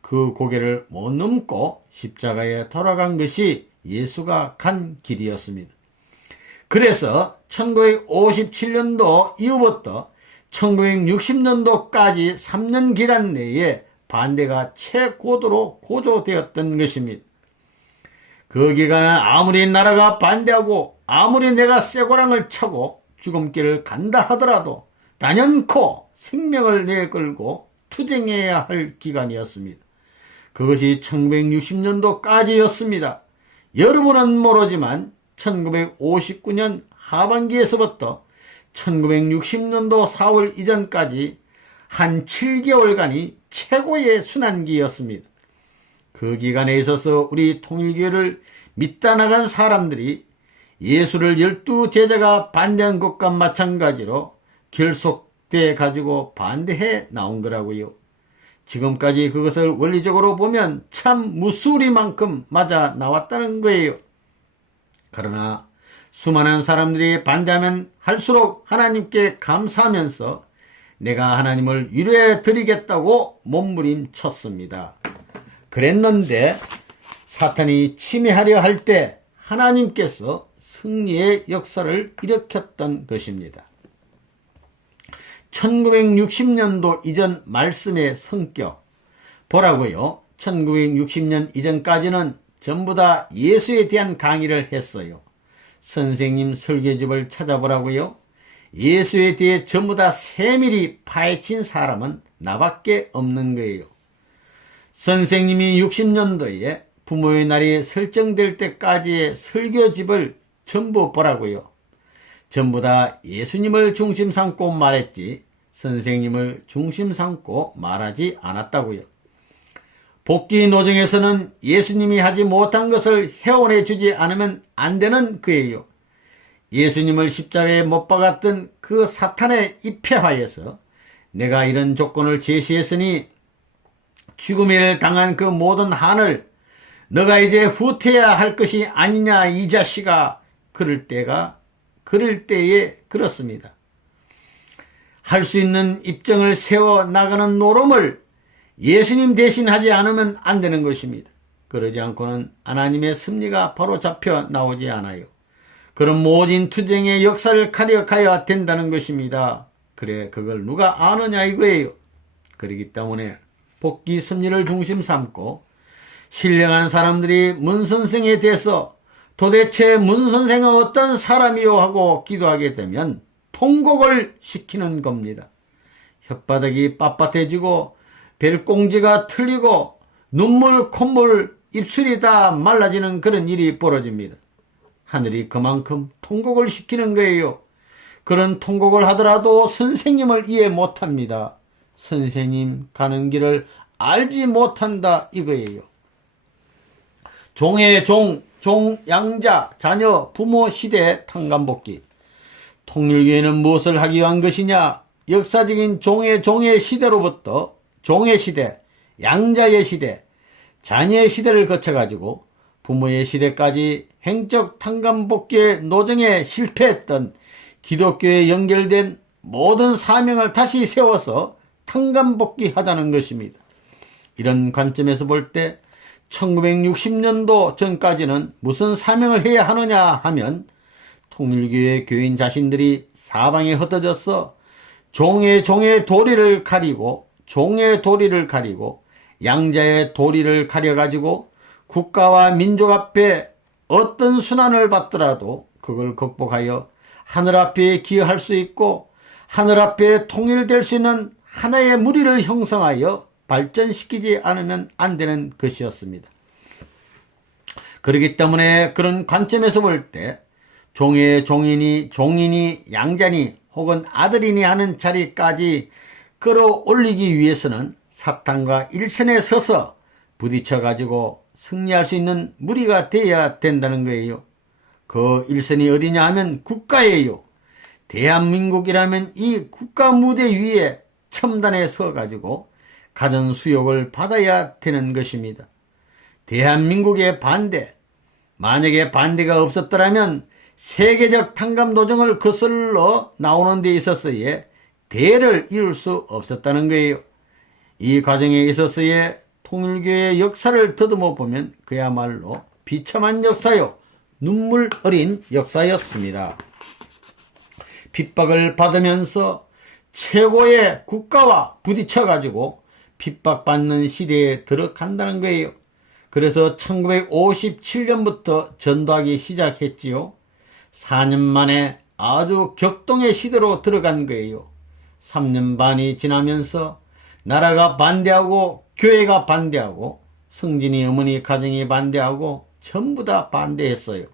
그 고개를 못 넘고 십자가에 돌아간 것이 예수가 간 길이었습니다. 그래서 1957년도 이후부터 1960년도까지 3년 기간 내에 반대가 최고도로 고조되었던 것입니다. 그 기간은 아무리 나라가 반대하고 아무리 내가 쇠고랑을 차고 죽음길을 간다 하더라도 단연코 생명을 내걸고 투쟁해야 할 기간이었습니다. 그것이 1960년도까지였습니다. 여러분은 모르지만 1959년 하반기에서부터 1960년도 4월 이전까지 한 7개월간이 최고의 순환기였습니다. 그 기간에 있어서 우리 통일교회를 믿다 나간 사람들이 예수를 12제자가 반대한 것과 마찬가지로 결속돼 가지고 반대해 나온 거라고요. 지금까지 그것을 원리적으로 보면 참 무수리만큼 맞아 나왔다는 거예요. 그러나 수많은 사람들이 반대하면 할수록 하나님께 감사하면서 내가 하나님을 위로해 드리겠다고 몸부림쳤습니다. 그랬는데 사탄이 침해하려 할 때 하나님께서 승리의 역사를 일으켰던 것입니다. 1960년도 이전 말씀의 성격 보라고요. 1960년 이전까지는 전부 다 예수에 대한 강의를 했어요. 선생님 설교집을 찾아보라고요. 예수에 대해 전부 다 세밀히 파헤친 사람은 나밖에 없는 거예요. 선생님이 60년도에 부모의 날이 설정될 때까지의 설교집을 전부 보라고요. 전부 다 예수님을 중심 삼고 말했지 선생님을 중심 삼고 말하지 않았다고요. 복귀 노정에서는 예수님이 하지 못한 것을 회원해 주지 않으면 안 되는 거예요. 예수님을 십자가에 못 박았던 그 사탄의 입회하에서 내가 이런 조건을 제시했으니 죽음을 당한 그 모든 한을 너가 이제 후퇴해야 할 것이 아니냐 이 자식아. 그럴 때에 그렇습니다. 할 수 있는 입장을 세워 나가는 노름을 예수님 대신 하지 않으면 안 되는 것입니다. 그러지 않고는 하나님의 섭리가 바로 잡혀 나오지 않아요. 그런 모진 투쟁의 역사를 가려가야 된다는 것입니다. 그래 그걸 누가 아느냐 이거예요. 그렇기 때문에 복귀 섭리를 중심 삼고 신령한 사람들이 문 선생에 대해서 도대체 문 선생은 어떤 사람이요 하고 기도하게 되면 통곡을 시키는 겁니다. 혓바닥이 빳빳해지고 벨꽁지가 틀리고 눈물, 콧물, 입술이 다 말라지는 그런 일이 벌어집니다. 하늘이 그만큼 통곡을 시키는 거예요. 그런 통곡을 하더라도 선생님을 이해 못합니다. 선생님 가는 길을 알지 못한다 이거예요. 종의 종, 양자, 자녀, 부모 시대 탕감복귀. 통일교회는 무엇을 하기 위한 것이냐? 역사적인 종의 시대로부터 종의 시대, 양자의 시대, 자녀의 시대를 거쳐가지고 부모의 시대까지 행적 탕감복귀의 노정에 실패했던 기독교에 연결된 모든 사명을 다시 세워서 탕감복귀하자는 것입니다. 이런 관점에서 볼 때 1960년도 전까지는 무슨 사명을 해야 하느냐 하면 통일교회 교인 자신들이 사방에 흩어져서 종의 도리를 가리고 양자의 도리를 가려가지고 국가와 민족 앞에 어떤 순환을 받더라도 그걸 극복하여 하늘 앞에 기여할 수 있고 하늘 앞에 통일될 수 있는 하나의 무리를 형성하여 발전시키지 않으면 안 되는 것이었습니다. 그렇기 때문에 그런 관점에서 볼 때 종인이 양자니 혹은 아들이니 하는 자리까지 끌어올리기 위해서는 사탄과 일선에 서서 부딪혀가지고 승리할 수 있는 무리가 되어야 된다는 거예요. 그 일선이 어디냐 하면 국가예요. 대한민국이라면 이 국가 무대 위에 첨단에 서가지고 가전수욕을 받아야 되는 것입니다. 대한민국의 반대, 만약에 반대가 없었더라면 세계적 탕감노정을 거슬러 나오는 데 있어서의 대를 이룰 수 없었다는 거예요. 이 과정에 있어서의 통일교의 역사를 더듬어 보면 그야말로 비참한 역사요, 눈물 어린 역사였습니다. 핍박을 받으면서 최고의 국가와 부딪혀가지고 핍박받는 시대에 들어간다는 거예요. 그래서 1957년부터 전도하기 시작했지요. 4년 만에 아주 격동의 시대로 들어간 거예요. 3년 반이 지나면서 나라가 반대하고 교회가 반대하고 성진이 어머니 가정이 반대하고 전부 다 반대했어요.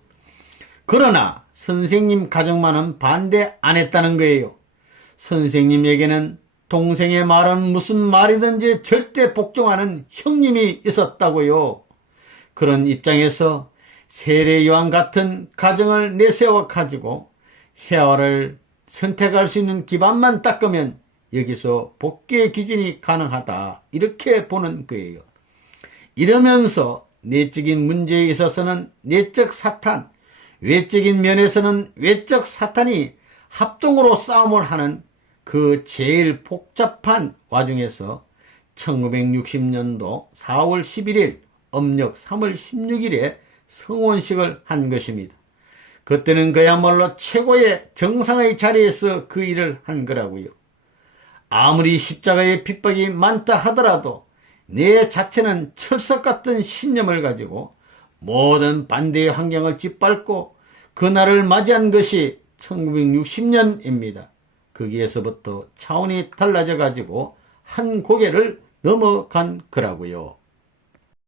그러나 선생님 가정만은 반대 안 했다는 거예요. 선생님에게는 동생의 말은 무슨 말이든지 절대 복종하는 형님이 있었다고요. 그런 입장에서 세례요한 같은 가정을 내세워 가지고 해화를 선택할 수 있는 기반만 닦으면 여기서 복귀의 기준이 가능하다, 이렇게 보는 거예요. 이러면서 내적인 문제에 있어서는 내적 사탄, 외적인 면에서는 외적 사탄이 합동으로 싸움을 하는 그 제일 복잡한 와중에서 1960년도 4월 11일 음력 3월 16일에 성혼식을 한 것입니다. 그때는 그야말로 최고의 정상의 자리에서 그 일을 한 거라고요. 아무리 십자가의 핍박이 많다 하더라도 내 자체는 철석 같은 신념을 가지고 모든 반대의 환경을 짓밟고 그날을 맞이한 것이 1960년입니다. 거기에서부터 차원이 달라져 가지고 한 고개를 넘어간 거라고요.